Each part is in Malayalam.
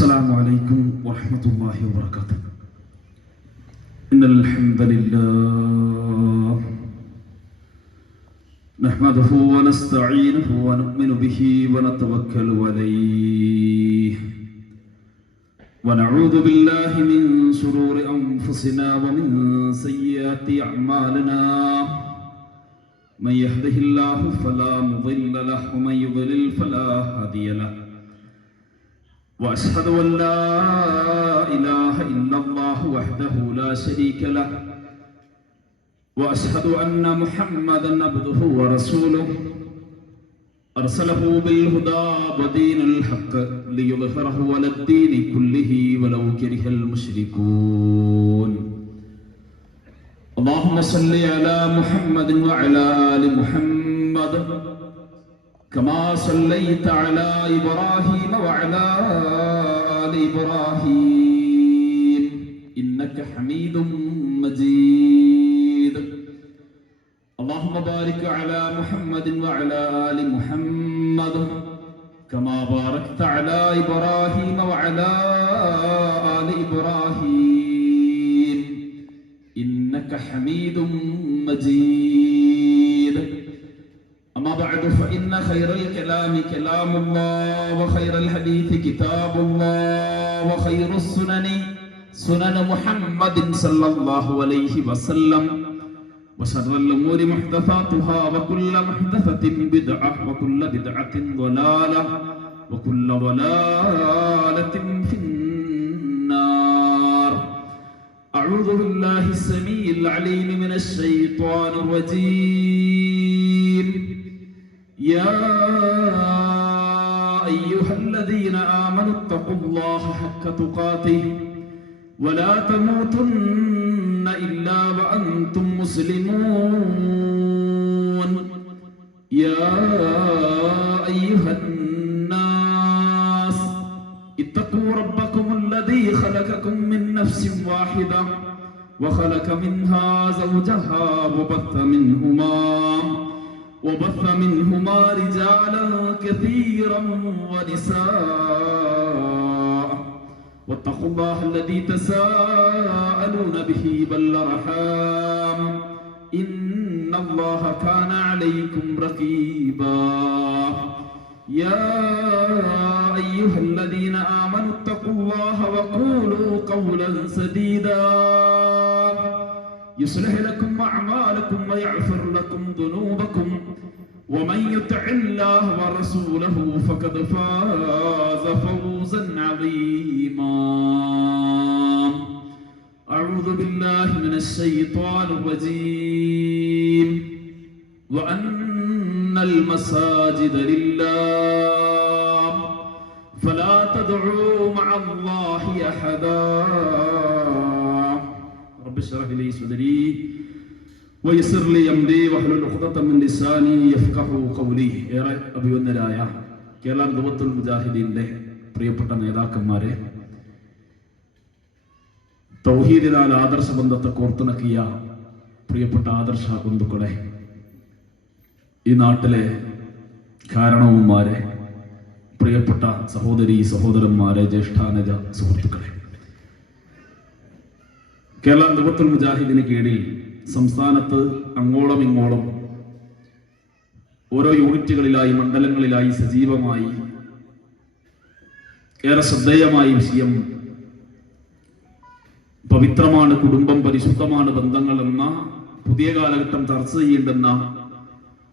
السلام عليكم ورحمة الله وبركاته. إن الحمد لله نحمده ونستعينه ونؤمن به ونتوكل عليه ونعوذ بالله من شرور أنفسنا ومن سيئات أعمالنا. من يهده الله فلا مضل له ومن يضلل فلا هادي له. وأشهد أن لا إله إلا الله وحده لا شريك له وأشهد أن محمدا عبده ورسوله أرسله بالهدى ودين الحق ليظهره على الدين كله ولو كره المشركون. اللهم صل على محمد وعلى آل محمد كما صليت على إبراهيم وعلى آل إبراهيم إنك حميد مجيد. اللهم بارك على محمد وعلى آل محمد كما باركت على إبراهيم وعلى آل إبراهيم إنك حميد مجيد. أما بعد فإن خير الكلام كلام الله وخير الحديث كتاب الله وخير السنن سنن محمد صلى الله عليه وسلم وشر الأمور محدثاتها وكل محدثة بدعة وكل بدعة ضلالة وكل ضلالة في النار. أعوذ بالله السميع العليم من الشيطان الرجيم. يا أيها الذين آمنوا اتقوا الله حق تقاته ولا تموتن إلا وأنتم مسلمون. يا أيها الناس اتقوا ربكم الذي خلقكم من نفس واحدة وخلق منها زوجها وبث منهما رجالا كثيرا ونساء واتقوا الله الذي تساءلون به والأرحام إن الله كان عليكم رقيبا. يا أيها الذين آمنوا اتقوا الله وقولوا قولا سديدا يصلح لكم أعمالكم ويغفر لكم ذنوبكم ومن يطع الله ورسوله فقد فاز فوزا عظيما. أعوذ بالله من الشيطان الرجيم. وأن المساجد لله فلا تدعوا مع الله أحدا. رب اشرح لي صدري ويسر لي أمري واحلل عقدة من لساني يفقهوا قولي. ഏറെ അഭിവന്ദരായ കേരള ദഅവത്തുൽ മുജാഹിദീന്റെ പ്രിയപ്പെട്ട നേതാക്കന്മാരെ, തൗഹീദിനാൽ ആദർശ ബന്ധത്തെ കോർത്തിണക്കിയ പ്രിയപ്പെട്ട ആദർശ ബന്ധുക്കളെ, ഈ നാട്ടിലെ കാരണവന്മാരെ, പ്രിയപ്പെട്ട സഹോദരീ സഹോദരന്മാരെ, ജ്യേഷ്ഠാനജ സുഹൃത്തുക്കളെ, കേരള ദഅവത്തുൽ മുജാഹിദിന് കീഴിൽ സംസ്ഥാനത്ത് അങ്ങോളം ഇങ്ങോളം ഓരോ യൂണിറ്റുകളിലായി മണ്ഡലങ്ങളിലായി സജീവമായി ഏറെ ശ്രദ്ധേയമായ വിഷയം പവിത്രമാണ് കുടുംബം, പരിശുദ്ധമാണ് ബന്ധങ്ങൾ എന്ന പുതിയ കാലഘട്ടം ചർച്ച ചെയ്യേണ്ടെന്ന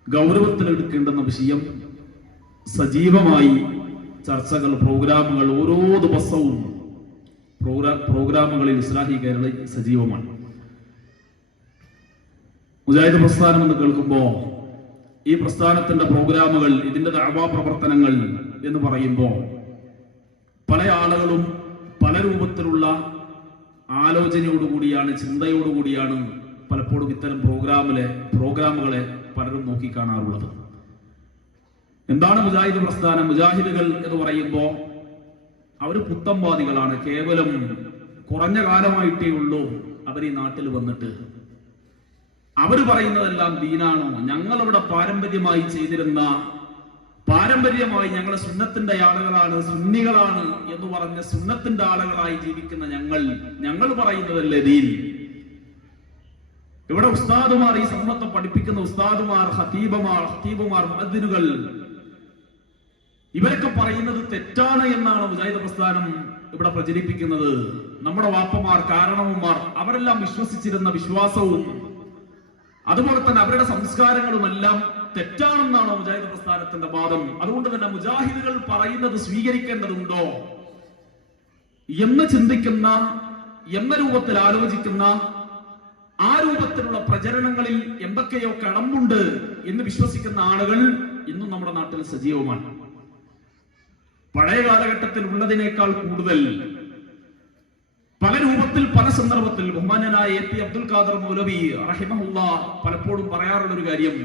ഗൗരവത്തിലെടുക്കേണ്ടെന്ന വിഷയം സജീവമായി ചർച്ചകൾ, പ്രോഗ്രാമുകൾ ഓരോ ദിവസവും പ്രോഗ്രാമുകളിൽ ഇസ്ലാഹി കേരള സജീവമാണ്. മുജാഹിദ് പ്രസ്ഥാനം എന്ന് കേൾക്കുമ്പോൾ ഈ പ്രസ്ഥാനത്തിന്റെ പ്രോഗ്രാമുകൾ, ഇതിന്റെ ദഅവാ പ്രവർത്തനങ്ങൾ എന്ന് പറയുമ്പോൾ പല ആളുകളും പല രൂപത്തിലുള്ള ആലോചനയോടുകൂടിയാണ്, ചിന്തയോടുകൂടിയാണ് പലപ്പോഴും ഇത്തരം പ്രോഗ്രാമുകളെ പലരും നോക്കിക്കാണാറുള്ളത്. എന്താണ് മുജാഹിദ് പ്രസ്ഥാനം? മുജാഹിദുകൾ എന്ന് പറയുമ്പോൾ അവർ പുത്തംവാദികളാണ്. കേവലം കുറഞ്ഞ കാലമായിട്ടേ ഉള്ളൂ അവർ ഈ നാട്ടിൽ വന്നിട്ട്. അവർ പറയുന്നതെല്ലാം ദീനാണോ? ഞങ്ങളിവിടെ പാരമ്പര്യമായി ചെയ്തിരുന്ന പാരമ്പര്യമായി ഞങ്ങൾ സുന്നത്തിന്റെ ആളുകളാണ്, സുന്നികളാണ് എന്ന് പറഞ്ഞ സുന്നത്തിന്റെ ആളുകളായി ജീവിക്കുന്ന ഞങ്ങൾ പറയുന്നതല്ലേ ദീൻ. ഇവിടെ ഉസ്താദുമാർ, ഈ സമൂഹത്തെ പഠിപ്പിക്കുന്ന ഉസ്താദുമാർ, ഖതീബുമാർ, മുഅദ്ദിനുകൾ, ഇവരൊക്കെ പറയുന്നത് തെറ്റാണ് എന്നാണ് മുജാഹിദ് പ്രസ്ഥാനം ഇവിടെ പ്രചരിപ്പിക്കുന്നത്. നമ്മുടെ വാപ്പമാർ, കാരണവന്മാർ അവരെല്ലാം വിശ്വസിച്ചിരുന്ന വിശ്വാസവും അതുപോലെ തന്നെ അവരുടെ സംസ്കാരങ്ങളുമെല്ലാം തെറ്റാണെന്നാണ് മുജാഹിദ് പ്രസ്ഥാനത്തിന്റെ വാദം. അതുകൊണ്ട് തന്നെ മുജാഹിദുകൾ പറയുന്നത് സ്വീകരിക്കേണ്ടതുണ്ടോ എന്ന് ചിന്തിക്കുന്ന, എന്ന രൂപത്തിൽ ആലോചിക്കുന്ന, ആ രൂപത്തിലുള്ള പ്രചരണങ്ങളിൽ എന്തൊക്കെയോ കടമ്പുണ്ട് എന്ന് വിശ്വസിക്കുന്ന ആളുകൾ ഇന്നും നമ്മുടെ നാട്ടിൽ സജീവമാണ്. പഴയ കാലഘട്ടത്തിൽ ഉള്ളതിനേക്കാൾ കൂടുതൽ പല രൂപത്തിൽ പല സന്ദർഭത്തിൽ ബഹുമാന്യനായ എ പി അബ്ദുൽ ഖാദർ മൗലവി റഹിമഹുല്ലാഹ് പലപ്പോഴും പറയാറുള്ള ഒരു കാര്യം,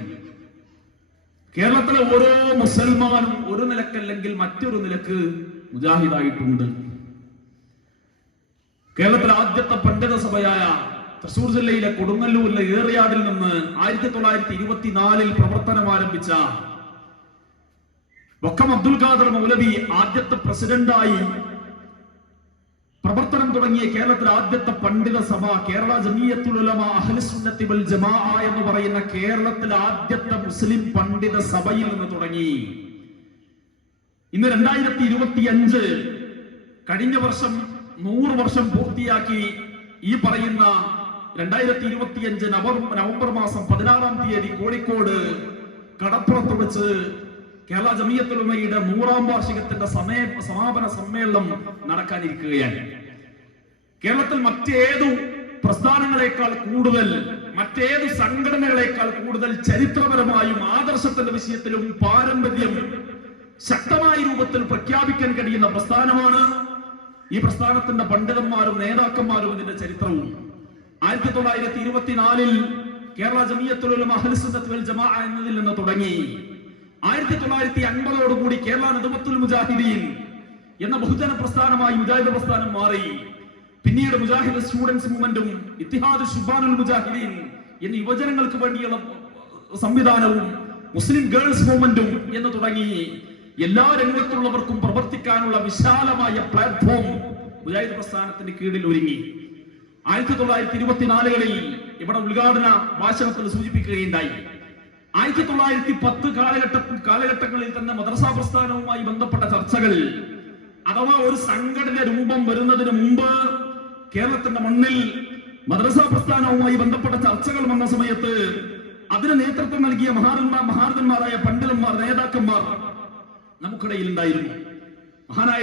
കേരളത്തിലെ ഓരോ മുസൽമാനും ഒരു നിലക്കല്ലെങ്കിൽ മറ്റൊരു നിലക്ക് മുജാഹിദായിട്ടുണ്ട്. കേരളത്തിലെ ആദ്യത്തെ പണ്ഡിത സഭയായ തൃശൂർ ജില്ലയിലെ കൊടുങ്ങല്ലൂരിലെ ഏറിയാടിൽ നിന്ന് 1924 പ്രവർത്തനം ആരംഭിച്ച വക്കം അബ്ദുൽ ഖാദർ മൗലവി ആദ്യത്തെ പ്രസിഡന്റായി പ്രവർത്തനം തുടങ്ങിയ കേരളത്തിലെ ആദ്യത്തെ പണ്ഡിത സഭ കേരള ജമിയത്തുൽ ഉലമ അഹ്ലുസ് സുന്നത്തി വൽ ജമാഅ എന്ന് പറയുന്ന കേരളത്തിലെ ആദ്യത്തെ മുസ്ലിം പണ്ഡിത സഭയിൽ നിന്ന് തുടങ്ങി. ഇന്ന് 2025 കഴിഞ്ഞ വർഷം 100 വർഷം പൂർത്തിയാക്കി. ഈ പറയുന്ന 2025 നവംബർ മാസം 16-ാം തീയതി കോഴിക്കോട് കടപ്പുറത്ത് വെച്ച് കേരള ജമിയത്തുൽ ഉലമയുടെ 100-ാം വാർഷികത്തിന്റെ സമാപന സമ്മേളനം നടക്കാനിരിക്കുകയാണ്. കേരളത്തിൽ മറ്റേതു പ്രസ്ഥാനങ്ങളെക്കാൾ കൂടുതൽ, മറ്റേതു സംഘടനകളെക്കാൾ കൂടുതൽ ചരിത്രപരമായും ആദർശത്തിന്റെ വിഷയത്തിലും പാരമ്പര്യം ശക്തമായ രൂപത്തിൽ പ്രഖ്യാപിക്കാൻ കഴിയുന്ന പ്രസ്ഥാനമാണ് ഈ പ്രസ്ഥാനത്തിന്റെ പണ്ഡിതന്മാരും നേതാക്കന്മാരും ഇതിന്റെ ചരിത്രവും. 1924 കേരള ജമിയത്തുൽ ഉലമ അഹ്ലുസ് സുന്നത്തി വൽ ജമാഅ എന്നതിൽ നിന്ന് തുടങ്ങി 1950 കേരള നദവത്തുൽ മുജാഹിദീൻ എന്ന ബഹുജന പ്രസ്ഥാനമായി മുജാഹിദ് പ്രസ്ഥാനം മാറി. പിന്നീട് മുജാഹിദ് സ്റ്റുഡൻസ് മൂവ്മെന്റും ഇത്തിഹാദ് ശുബാനുൽ മുജാഹിദീൻ എന്നീ യുവജനങ്ങൾക്ക് വേണ്ടിയുള്ള സംവിധാനവും മുസ്ലിം ഗേൾസ് മൂവ്മെന്റും എന്ന് തുടങ്ങി എല്ലാ രംഗത്തുള്ളവർക്കും പ്രവർത്തിക്കാനുള്ള വിശാലമായ പ്ലാറ്റ്ഫോം മുജാഹിദ് പ്രസ്ഥാനത്തിന്റെ കീഴിൽ ഒരുങ്ങി. 1924 ഇവിടെ ഉദ്ഘാടന ഭാഷണത്തിൽ സൂചിപ്പിക്കുകയുണ്ടായി. 1910 കാലഘട്ടങ്ങളിൽ തന്നെ മദ്രസ പ്രസ്ഥാനവുമായി ബന്ധപ്പെട്ട ചർച്ചകൾ, അഥവാ ഒരു സംഘടന രൂപം വരുന്നതിന് മുമ്പ് കേരളത്തിന്റെ മണ്ണിൽ മദ്രസ പ്രസ്ഥാനവുമായി ബന്ധപ്പെട്ട ചർച്ചകൾ വന്ന സമയത്ത് അതിന് നേതൃത്വം നൽകിയ മഹാരഥന്മാരായ പണ്ഡിതന്മാർ, നേതാക്കന്മാർ നമുക്കിടയിൽ ഉണ്ടായിരുന്നു. മഹാനായ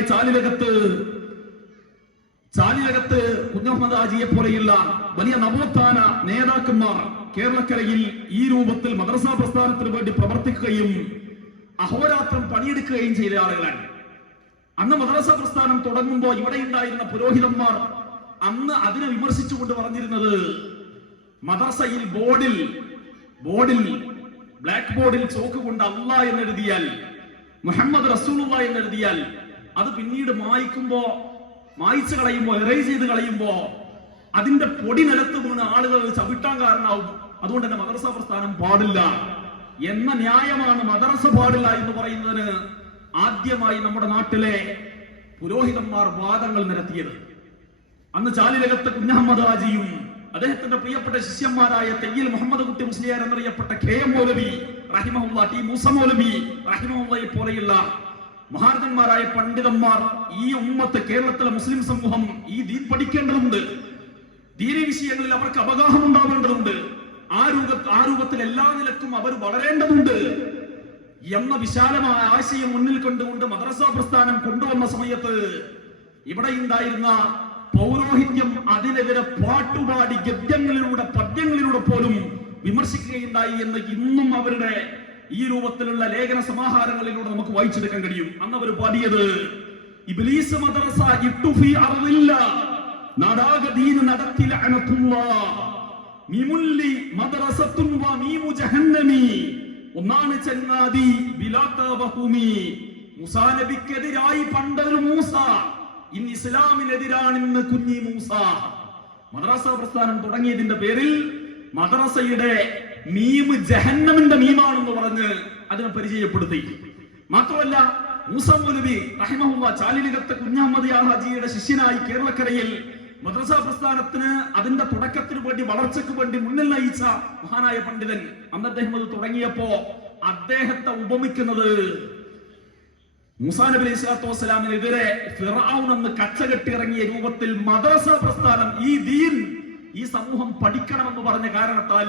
ചാലിലകത്ത് കുഞ്ഞഹമ്മദ് ഹാജിയെ പോലെയുള്ള വലിയ നവോത്ഥാന നേതാക്കന്മാർ കേരളക്കരയിൽ ഈ രൂപത്തിൽ മദ്രസ പ്രസ്ഥാനത്തിന് വേണ്ടി പ്രവർത്തിക്കുകയും അഹോരാത്രം പണിയെടുക്കുകയും ചെയ്ത ആളുകളാണ്. അന്ന് മദ്രസ പ്രസ്ഥാനം തുടങ്ങുമ്പോൾ ഇവിടെ ഉണ്ടായിരുന്ന പുരോഹിതന്മാർ അന്ന് അതിനെ വിമർശിച്ചുകൊണ്ട് പറഞ്ഞിരുന്നത്, മദ്രസയിൽ ബോർഡിൽ ബ്ലാക്ക് ബോർഡിൽ ചോക്ക് കൊണ്ട് അല്ലാഹ് എന്നെഴുതിയാൽ, മുഹമ്മദ് റസൂലുള്ളാഹി എന്നെഴുതിയാൽ അത് പിന്നീട് മായ്ച്ചു കളയുമ്പോ, എറേസ് ചെയ്ത് കളയുമ്പോ അതിന്റെ പൊടി നിലത്ത് വീണ് ആളുകൾ ചവിട്ടാൻ കാരണമാവും. അതുകൊണ്ട് തന്നെ മദ്രസ പ്രസ്ഥാനം പാടില്ല എന്ന ന്യായമാണ് മദ്രസ പാടില്ല എന്ന് പറയുന്നതിന് ആദ്യമായി നമ്മുടെ നാട്ടിലെ പുരോഹിതന്മാർ വാദങ്ങൾ നിരത്തിയത്. അന്ന് ചാലിലകത്ത് കുഞ്ഞഹമ്മദ് ഹാജിയും അദ്ദേഹത്തിന്റെ പ്രിയപ്പെട്ട ശിഷ്യന്മാരായ തെയ്യിൽ മുഹമ്മദ് കുട്ടി മുസ്ലിയാർ എന്നറിയപ്പെട്ട KM മൗലവി റഹിമഹുല്ലാ, ടി മൂസ മൗലവി റഹിമഹുല്ലയെ പോലെയുള്ള മഹാരഥന്മാരായ പണ്ഡിതന്മാർ ഈ ഉമ്മത്ത്, കേരളത്തിലെ മുസ്ലിം സമൂഹം ഈ ദീൻ പഠിക്കേണ്ടതുണ്ട്. ദീനി വിഷയങ്ങളിൽ അവർക്ക് അവഗാഹം ഉണ്ടാവേണ്ടതുണ്ട്. ആ രൂപത്തിൽ എല്ലാ നിലക്കും അവർ വളരേണ്ടതുണ്ട് എന്ന വിശാലമായ ആശയം മുന്നിൽ കണ്ടുകൊണ്ട് മദ്രസ പ്രസ്ഥാനം കൊണ്ടുവന്ന സമയത്ത് ഇവിടെ ഉണ്ടായിരുന്ന പൗരോഹിത്യം അതിനെതിരെ പാട്ടുപാടി ഗദ്യങ്ങളിലൂടെ, പദ്യങ്ങളിലൂടെ പോലും വിമർശിക്കുകയുണ്ടായി എന്ന് ഇന്നും അവരുടെ ഈ രൂപത്തിലുള്ള ലേഖന സമാഹാരങ്ങളിലൂടെ നമുക്ക് വായിച്ചെടുക്കാൻ കഴിയും. അന്ന് അവർ പാടിയത്, ഇബ്ലീസ് മദ്രസ ഇട്ടു ഫീ അർദില്ല നാടാകദീൻ നടത്തി ലഅനത്തുല്ലാഹ് മിമുല്ലി മദ്രസത്തുൻ വ മീമു ജഹന്നമി ഒന്നാണ് ചങ്ങാതി ബിലാതബഹുമി. മൂസാ നബിക്കെതിരായി പണ്ടൊരു മൂസ, ഇന്ന് ഇസ്ലാമിനെതിരാണ് ഇന്ന് കുഞ്ഞി മൂസ. മദ്രസ പ്രസ്ഥാനം തുടങ്ങിയതിന്റെ പേരിൽ മദ്രസയുടെ മീം ജഹന്നമിന്റെ മീമാണെന്ന് പറഞ്ഞ് അതിനെ പരിചയപ്പെടുത്തി. മാത്രമല്ല മൂസ മൗലവി റഹിമഹുല്ലാഹ് ചാലിലികത്തെ കുഞ്ഞഹമ്മദ് ഹാജിയുടെ ശിഷ്യനായി കേരളക്കരയിൽ മദ്രസ പ്രസ്ഥാനത്തിന് അതിന്റെ തുടക്കത്തിന് വേണ്ടി വളർച്ചയ്ക്ക് വേണ്ടി മുന്നിൽ നയിച്ച മഹാനായ പണ്ഡിതൻ. അന്ന് അദ്ദേഹം അത് തുടങ്ങിയപ്പോ അദ്ദേഹത്തെ ഉപമിക്കുന്നത് മൂസാ നബി അലൈഹി സ്വലാത്തു വസ്സലാമിനെതിരെ ഫിർഔൻ എന്ന് കച്ചകെട്ടി ഇറങ്ങിയ രൂപത്തിൽ മദ്രസ പ്രസ്ഥാനം, ഈ ദീൻ, ഈ സമൂഹം പഠിക്കണമെന്ന് പറഞ്ഞ കാരണത്താൽ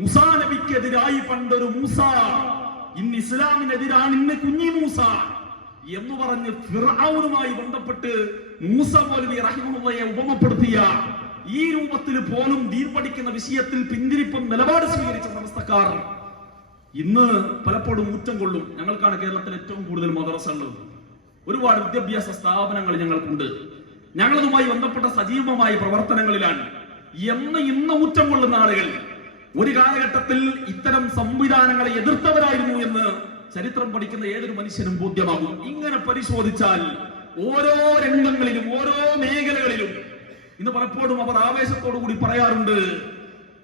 മൂസാ നബിക്കെതിരായി പണ്ടൊരു മൂസ, ഇന്ന് ഇസ്ലാമിനെതിരാണ് ഇന്ന് കുഞ്ഞി മൂസ എന്ന് പറഞ്ഞ് ഫിർഔനുമായി ബന്ധപ്പെട്ട് മൂസ മൗലവി റഹിമഹുള്ളയെ ഉപമപ്പെടുത്തിയ ഈ രൂപത്തിൽ പോലും ദീൻ പഠിക്കുന്ന വിഷയത്തിൽ പിന്തിരിപ്പം നിലപാട് സ്വീകരിച്ച സമസ്തക്കാർ ഇന്ന് പലപ്പോഴും ഊറ്റം കൊള്ളും. ഞങ്ങൾക്കാണ് കേരളത്തിൽ ഏറ്റവും കൂടുതൽ മദ്രസകൾ, ഒരുപാട് വിദ്യാഭ്യാസ സ്ഥാപനങ്ങൾ ഞങ്ങൾക്കുണ്ട്, ഞങ്ങളതുമായി ബന്ധപ്പെട്ട സജീവമായ പ്രവർത്തനങ്ങളിലാണ് എന്ന് ഇന്ന് ഊറ്റം കൊള്ളുന്ന ആളുകൾ ഒരു കാലഘട്ടത്തിൽ ഇത്തരം സംവിധാനങ്ങളെ എതിർത്തവരായിരുന്നു എന്ന് ചരിത്രം പഠിക്കുന്ന ഏതൊരു മനുഷ്യനും ബോധ്യമാകും. ഇങ്ങനെ പരിശോധിച്ചാൽ ഓരോ രംഗങ്ങളിലും ഓരോ മേഖലകളിലും ഇന്ന് പലപ്പോഴും അവർ ആവേശത്തോടു കൂടി പറയാറുണ്ട്,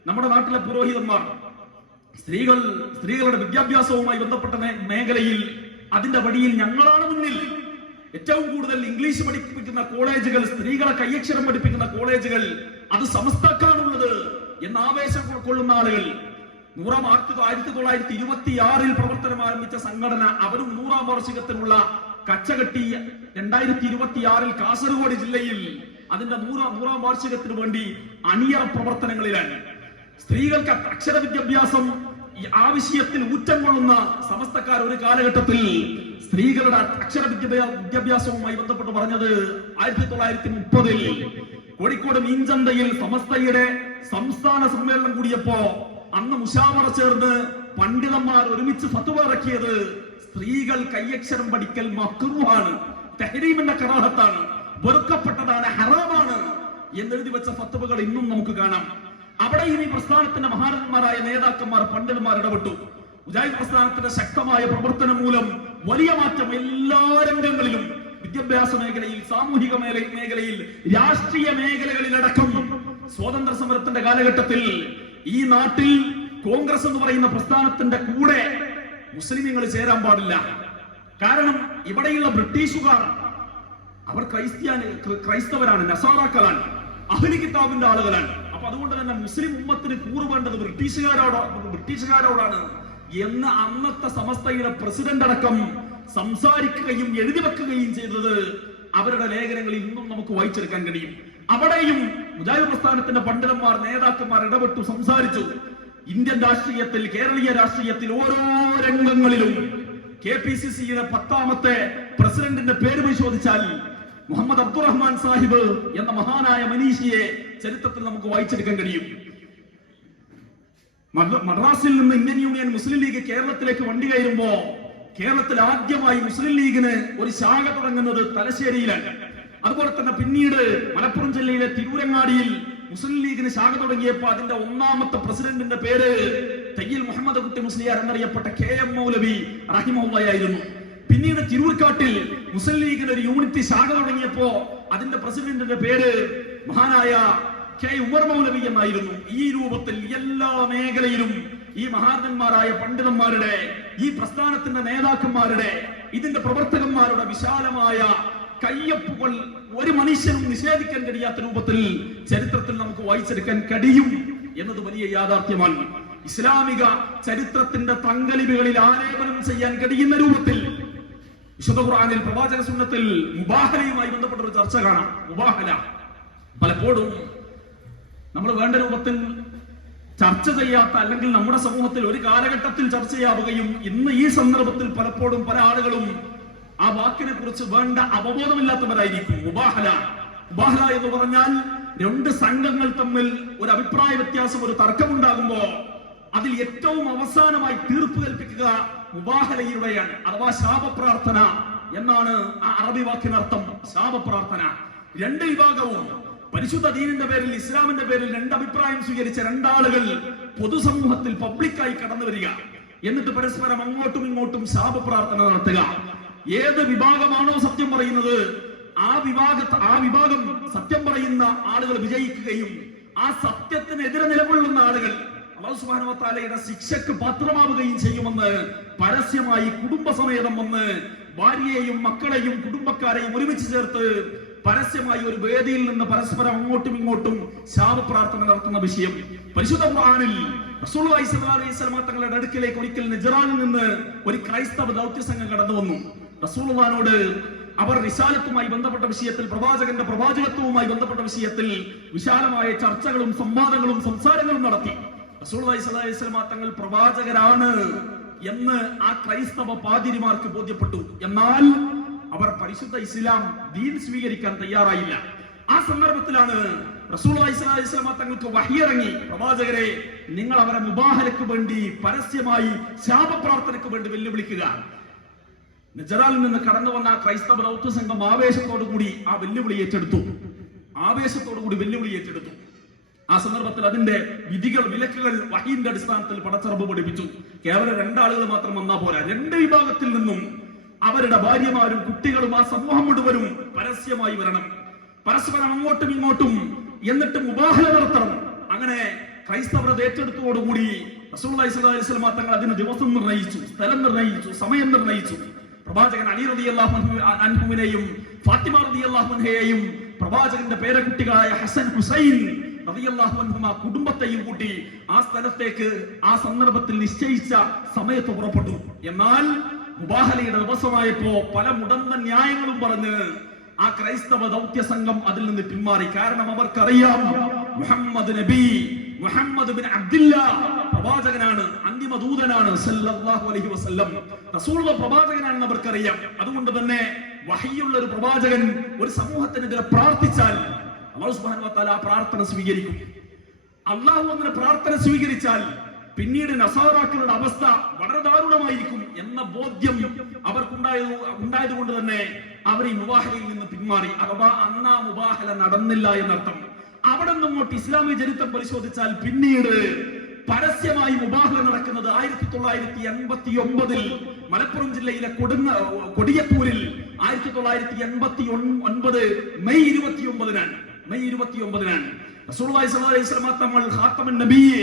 നമ്മുടെ നാട്ടിലെ പുരോഹിതന്മാർ സ്ത്രീകളുടെ വിദ്യാഭ്യാസവുമായി ബന്ധപ്പെട്ട മേഖലയിൽ അതിന്റെ വഴിയിൽ ഞങ്ങളാണ് മുന്നിൽ. ഏറ്റവും കൂടുതൽ ഇംഗ്ലീഷ് പഠിപ്പിക്കുന്ന കോളേജുകൾ, സ്ത്രീകളെ കയ്യക്ഷരം പഠിപ്പിക്കുന്ന കോളേജുകൾ അത് സമസ്തക്കാണുള്ളത് എന്ന ആവേശം കൊള്ളുന്ന ആളുകൾ. 1926 പ്രവർത്തനം ആരംഭിച്ച സംഘടന അവരും 100ാം വാർഷികത്തിനുള്ള കച്ചകെട്ടി 2026 കാസർഗോഡ് ജില്ലയിൽ അതിന്റെ 100ാം വാർഷികത്തിന് വേണ്ടി അണിയറ പ്രവർത്തനങ്ങളിലാണ്. സ്ത്രീകൾക്ക് അക്ഷര വിദ്യാഭ്യാസം ആ വിഷയത്തിൽ ഊറ്റം കൊള്ളുന്ന സമസ്തക്കാർ ഒരു കാലഘട്ടത്തിൽ സ്ത്രീകളുടെ അക്ഷര വിദ്യാഭ്യാസവുമായി ബന്ധപ്പെട്ട് പറഞ്ഞത് 1930 കോഴിക്കോട് മീൻചന്തയിൽ സമസ്തയുടെ സംസ്ഥാന സമ്മേളനം കൂടിയപ്പോ അന്ന് മുശാവറ ചേർന്ന് പണ്ഡിതന്മാർ ഒരുമിച്ച് ഫത്വ ഇറക്കിയത് സ്ത്രീകൾ കയ്യക്ഷരം പഠിക്കൽ മക്റൂഹാണ്, തഹ്രീമിന്റെ കറാഹത്താണ്, വെറുക്കപ്പെട്ടതാണ്, ഹറാമാണ് എന്നെഴുതി വെച്ച ഫത്വകൾ ഇന്നും നമുക്ക് കാണാം. അവിടെ ഈ പ്രസ്ഥാനത്തിന്റെ മഹാരന്മാരായ നേതാക്കന്മാർ, പണ്ഡിതന്മാർ ഇടപെട്ടു. മുജാഹിദ് പ്രസ്ഥാനത്തിന്റെ ശക്തമായ പ്രവർത്തനം മൂലം വലിയ മാറ്റം എല്ലാ രംഗങ്ങളിലും, വിദ്യാഭ്യാസ മേഖലയിൽ, സാമൂഹിക മേഖലയിൽ, രാഷ്ട്രീയ മേഖലകളിലടക്കം സ്വാതന്ത്ര്യ സമരത്തിന്റെ കാലഘട്ടത്തിൽ ഈ നാട്ടിൽ കോൺഗ്രസ് എന്ന് പറയുന്ന പ്രസ്ഥാനത്തിന്റെ കൂടെ മുസ്ലിങ്ങൾ ചേരാൻ പാടില്ല. കാരണം ഇവിടെയുള്ള ബ്രിട്ടീഷുകാർ അവർ ക്രൈസ്തവരാണ്, നസാറാക്കളാണ്, അഹ്ലി കിതാബിന്റെ ആളുകളാണ്. അപ്പൊ അതുകൊണ്ട് തന്നെ മുസ്ലിം ഉമ്മത്തിന് കൂറുവേണ്ടത് ബ്രിട്ടീഷുകാരോടാണ് എന്ന് അന്നത്തെ സമസ്തയുടെ പ്രസിഡന്റ് അടക്കം സംസാരിക്കുകയും എഴുതി വെക്കുകയും ചെയ്തത് അവരുടെ ലേഖനങ്ങളിൽ ഇന്നും നമുക്ക് വായിച്ചെടുക്കാൻ കഴിയും. അവിടെയും മുജാഹിദ് പ്രസ്ഥാനത്തിന്റെ പണ്ഡിതന്മാർ, നേതാക്കന്മാർ ഇടപെട്ടു, സംസാരിച്ചു. ഇന്ത്യൻ രാഷ്ട്രീയത്തിൽ, കേരളീയ രാഷ്ട്രീയത്തിൽ ഓരോ രംഗങ്ങളിലും KPCCയുടെ 10ാമത്തെ പ്രസിഡന്റിന്റെ പേര് പരിശോധിച്ചാൽ മുഹമ്മദ് അബ്ദുറഹ്മാൻ സാഹിബ് എന്ന മഹാനായ മനീഷിയെ ചരിത്രത്തിൽ നമുക്ക് വായിച്ചെടുക്കാൻ കഴിയും. മദ്രാസിൽ നിന്ന് ഇന്ത്യൻ യൂണിയൻ മുസ്ലിം ലീഗ് കേരളത്തിലേക്ക് വണ്ടി കയറുമ്പോ കേരളത്തിൽ ആദ്യമായി മുസ്ലിം ലീഗിന് ഒരു ശാഖ തുടങ്ങുന്നത് തലശ്ശേരിയിലാണ്. അതുപോലെ തന്നെ പിന്നീട് മലപ്പുറം ജില്ലയിലെ തിരൂരങ്ങാടിയിൽ മുസ്ലിം ലീഗിന് ശാഖ തുടങ്ങിയപ്പോൾ അതിന്റെ 1ാമത്തെ പ്രസിഡന്റിന്റെ പേര് തയ്യിൽ മുഹമ്മദ് കുട്ടി മുസ്ലിയാർ എന്നറിയപ്പെട്ട KM മൗലവി റഹിമഹുള്ളയായിരുന്നു. പിന്നീട് തിരൂർക്കാട്ടിൽ മുസ്ലിം ലീഗിന് ഒരു യൂണിറ്റ് ശാഖ തുടങ്ങിയപ്പോ അതിന്റെ പ്രസിഡന്റിന്റെ പേര് മഹാനായ K ഉമർ മൗലവി എന്നായിരുന്നു. ഈ രൂപത്തിൽ എല്ലാ മേഖലയിലും ഈ മഹാന്മാരായ പണ്ഡിതന്മാരുടെ, ഈ പ്രസ്ഥാനത്തിന്റെ നേതാക്കന്മാരുടെ, ഇതിന്റെ പ്രവർത്തകന്മാരുടെ വിശാലമായ കയ്യൊപ്പുകൾ ഒരു മനുഷ്യനും നിഷേധിക്കാൻ കഴിയാത്ത രൂപത്തിൽ ചരിത്രത്തിൽ നമുക്ക് വായിച്ചെടുക്കാൻ കഴിയും എന്നത് വലിയ യാഥാർത്ഥ്യമാണ്. ഇസ്ലാമിക ചരിത്രത്തിന്റെ തങ്കലിപികളിൽ ആലേപനം ചെയ്യാൻ കഴിയുന്ന രൂപത്തിൽ വിശുദ്ധ ഖുർആനിൽ, പ്രവാചക സുന്നത്തിൽ മുബാഹലയുമായി ബന്ധപ്പെട്ട ഒരു ചർച്ച കാണാം. മുബാഹല പലപ്പോഴും നമ്മൾ വേണ്ട രൂപത്തിൽ ചർച്ച ചെയ്യാത്ത, അല്ലെങ്കിൽ നമ്മുടെ സമൂഹത്തിൽ ഒരു കാലഘട്ടത്തിൽ ചർച്ചയാവുകയും ഇന്ന് ഈ സന്ദർഭത്തിൽ പലപ്പോഴും പല ആളുകളും ആ വാക്കിനെ കുറിച്ച് വേണ്ട അവബോധമില്ലാത്തവരായിരിക്കും. മുബാഹല എന്ന് പറഞ്ഞാൽ 2 സംഘങ്ങൾ തമ്മിൽ ഒരു അഭിപ്രായ വ്യത്യാസം, ഒരു തർക്കമുണ്ടാകുമ്പോ അതിൽ ഏറ്റവും അവസാനമായി തീർപ്പ് കൽപ്പിക്കുക മുബാഹലയിലൂടെയാണ്, അഥവാ ശാപപ്രാർത്ഥന എന്നാണ് ആ അറബി വാക്കിനർത്ഥം. ശാപപ്രാർത്ഥന. 2 വിഭാഗവും പരിശുദ്ധ ദീനിന്റെ പേരിൽ, ഇസ്ലാമിന്റെ പേരിൽ 2 അഭിപ്രായം സ്വീകരിച്ച 2 ആളുകൾ പൊതുസമൂഹത്തിൽ പബ്ലിക്കായി കടന്നു വരിക, എന്നിട്ട് പരസ്പരം അങ്ങോട്ടും ഇങ്ങോട്ടും ശാപപ്രാർത്ഥന നടത്തുക. ഏത് വിഭാഗമാണോ സത്യം പറയുന്നത് ആ വിഭാഗം സത്യം പറയുന്ന ആളുകൾ വിജയിക്കുകയും ആ സത്യത്തിനെതിരെ നിലകൊള്ളുന്ന ആളുകൾ അല്ലാഹു സുബ്ഹാനഹു വ തആലയുടെ ശിക്ഷയ്ക്ക് പാത്രമാവുകയും ചെയ്യുമെന്ന് പരസ്യമായി കുടുംബസമേതം വന്ന് ഭാര്യയെയും മക്കളെയും കുടുംബക്കാരെയും ഒരുമിച്ച് ചേർത്ത് പരസ്യമായി ഒരു വേദിയിൽ നിന്ന് പരസ്പരം അങ്ങോട്ടും ഇങ്ങോട്ടും ശാപപ്രാർത്ഥന നടത്തുന്ന വിഷയം പരിശുദ്ധ ഖുർആനിൽ റസൂലുള്ളാഹി സ്വല്ലല്ലാഹു അലൈഹി വസല്ലം തങ്ങളുടെ അടുക്കലേക്ക് ഒരിക്കൽ നജ്റാനിൽ നിന്ന് ഒരു ക്രൈസ്തവ ദൗത്യ സംഘം കടന്നു വന്നു. റസൂലുള്ളാഹിനോട് അവർ റിസാലത്തുമായി ബന്ധപ്പെട്ട വിഷയത്തിൽ, പ്രവാചകന്റെ പ്രവാചകത്വവുമായി ബന്ധപ്പെട്ട വിഷയത്തിൽ വിശാലമായ ചർച്ചകളും സംവാദങ്ങളും സംസാരങ്ങളും നടത്തി. റസൂലുള്ളാഹി സ്വല്ലല്ലാഹു അലൈഹി വസല്ലം തങ്ങൾ പ്രവാചകരാണ് എന്ന് ആ ക്രൈസ്തവ പാതിരിമാർക്ക് ബോധ്യപ്പെട്ടു. എന്നാൽ അവർ പരിശുദ്ധ ഇസ്ലാം ദീൻ സ്വീകരിക്കാൻ തയ്യാറായില്ല. ആ സന്ദർഭത്തിലാണ് റസൂലുള്ളാഹി സ്വല്ലല്ലാഹു അലൈഹി വസല്ലം തങ്ങൾക്ക് വഹി ഇറങ്ങി, പ്രവാചകരെ, നിങ്ങൾ അവരെ മുബാഹലക്ക് വേണ്ടി പരസ്യമായി ശാപപ്രാർത്ഥനയ്ക്ക് വേണ്ടി വെല്ലുവിളിക്കുക. നജറാനിൽ നിന്ന് കടന്നു വന്ന ആ ക്രൈസ്തവ ദൗത്യ സംഘം ആവേശത്തോടു കൂടി ആ വെല്ലുവിളി ഏറ്റെടുത്തു. ആ സന്ദർഭത്തിൽ അതിന്റെ വിധികൾ, വിലക്കുകൾ വഹീന്റെ അടിസ്ഥാനത്തിൽ പടച്ചറബ് പഠിപ്പിച്ചു. കേവലം 2 ആളുകൾ മാത്രം വന്നാ പോരാ, 2 വിഭാഗത്തിൽ നിന്നും അവരുടെ ഭാര്യമാരും കുട്ടികളും ആ സമൂഹം മുഴുവനും പരസ്യമായി വരണം, പരസ്പരം അങ്ങോട്ടും ഇങ്ങോട്ടും, എന്നിട്ട് മുബാഹല നടത്തണം. അങ്ങനെ ക്രൈസ്തവർ ഏറ്റെടുത്തോടുകൂടി റസൂലുള്ളാഹി സ്വല്ലല്ലാഹു അലൈഹി വസല്ലം തങ്ങൾ അതിന് ദിവസം നിർണയിച്ചു, സ്ഥലം നിർണയിച്ചു, സമയം നിർണയിച്ചു. പ്രവാചകൻ അലി റളിയല്ലാഹു അൻഹുവിനെയും ഫാത്തിമ റളിയല്ലാഹു അൻഹയെയും പ്രവാചകന്റെ പേരക്കുട്ടികളായ ഹസൻ, ഹുസൈൻ റളിയല്ലാഹു അൻഹുമ കുടുംബത്തെയും കൂട്ടി ആ സ്ഥലത്തേക്ക് ആ സന്ദർഭത്തിൽ നിശ്ചയിച്ച സമയത്ത് പുറപ്പെട്ടു. എന്നാൽ മുബാഹലയുടെ ദിവസമായപ്പോ പല മുടന്ത ന്യായങ്ങളും പറഞ്ഞ് ആ ക്രൈസ്തവ ദൗത്യ സംഘം അതിൽ നിന്ന് പിന്മാറി. കാരണം അവർക്കറിയാം മുഹമ്മദ് ബിൻ അബ്ദുല്ലാ പ്രവാചകനാണ്, അന്തിമ ദൂതനാണ് സല്ലല്ലാഹു അലൈഹി വസല്ലം, റസൂലുള്ളാഹി പ്രവാചകനാണെന്ന് അവർക്കറിയാം. അതുകൊണ്ട് തന്നെ വഹയ്യുള്ള ഒരു പ്രവാചകൻ ഒരു സമൂഹത്തിനെതിരെ പ്രാർത്ഥിച്ചാൽ അല്ലാഹു സുബ്ഹാനഹു വ തആല ആ പ്രാർത്ഥന സ്വീകരിക്കും. അല്ലാഹു അങ്ങനെ പ്രാർത്ഥന സ്വീകരിച്ചാൽ പിന്നീട് നസാറാക്കളുടെ അവസ്ഥ വളരെ ദാരുണമായിരിക്കും എന്ന ബോധ്യം അവർക്കുണ്ടായത് കൊണ്ട് തന്നെ അവർ ഈ മുബാഹലയിൽ നിന്ന് പിന്മാറി. അഥവാ അന്ന് ആ മുബാഹല നടന്നില്ല എന്നർത്ഥം. അവിടെ നിന്നങ്ങോട്ട് ഇസ്ലാമിക ചരിത്രം പരിശോധിച്ചാൽ പിന്നീട് പരസ്യമായി മുബാഹല നടക്കുന്നത് 1989 മലപ്പുറം ജില്ലയിലെ കൊടിയത്തൂരിൽ 1989 മെയ് 29-നാണ്. റസൂലുള്ളാഹി സ്വല്ലല്ലാഹു അലൈഹി വസല്ലം തങ്ങൾ ഖാതമുൻ നബിയെ,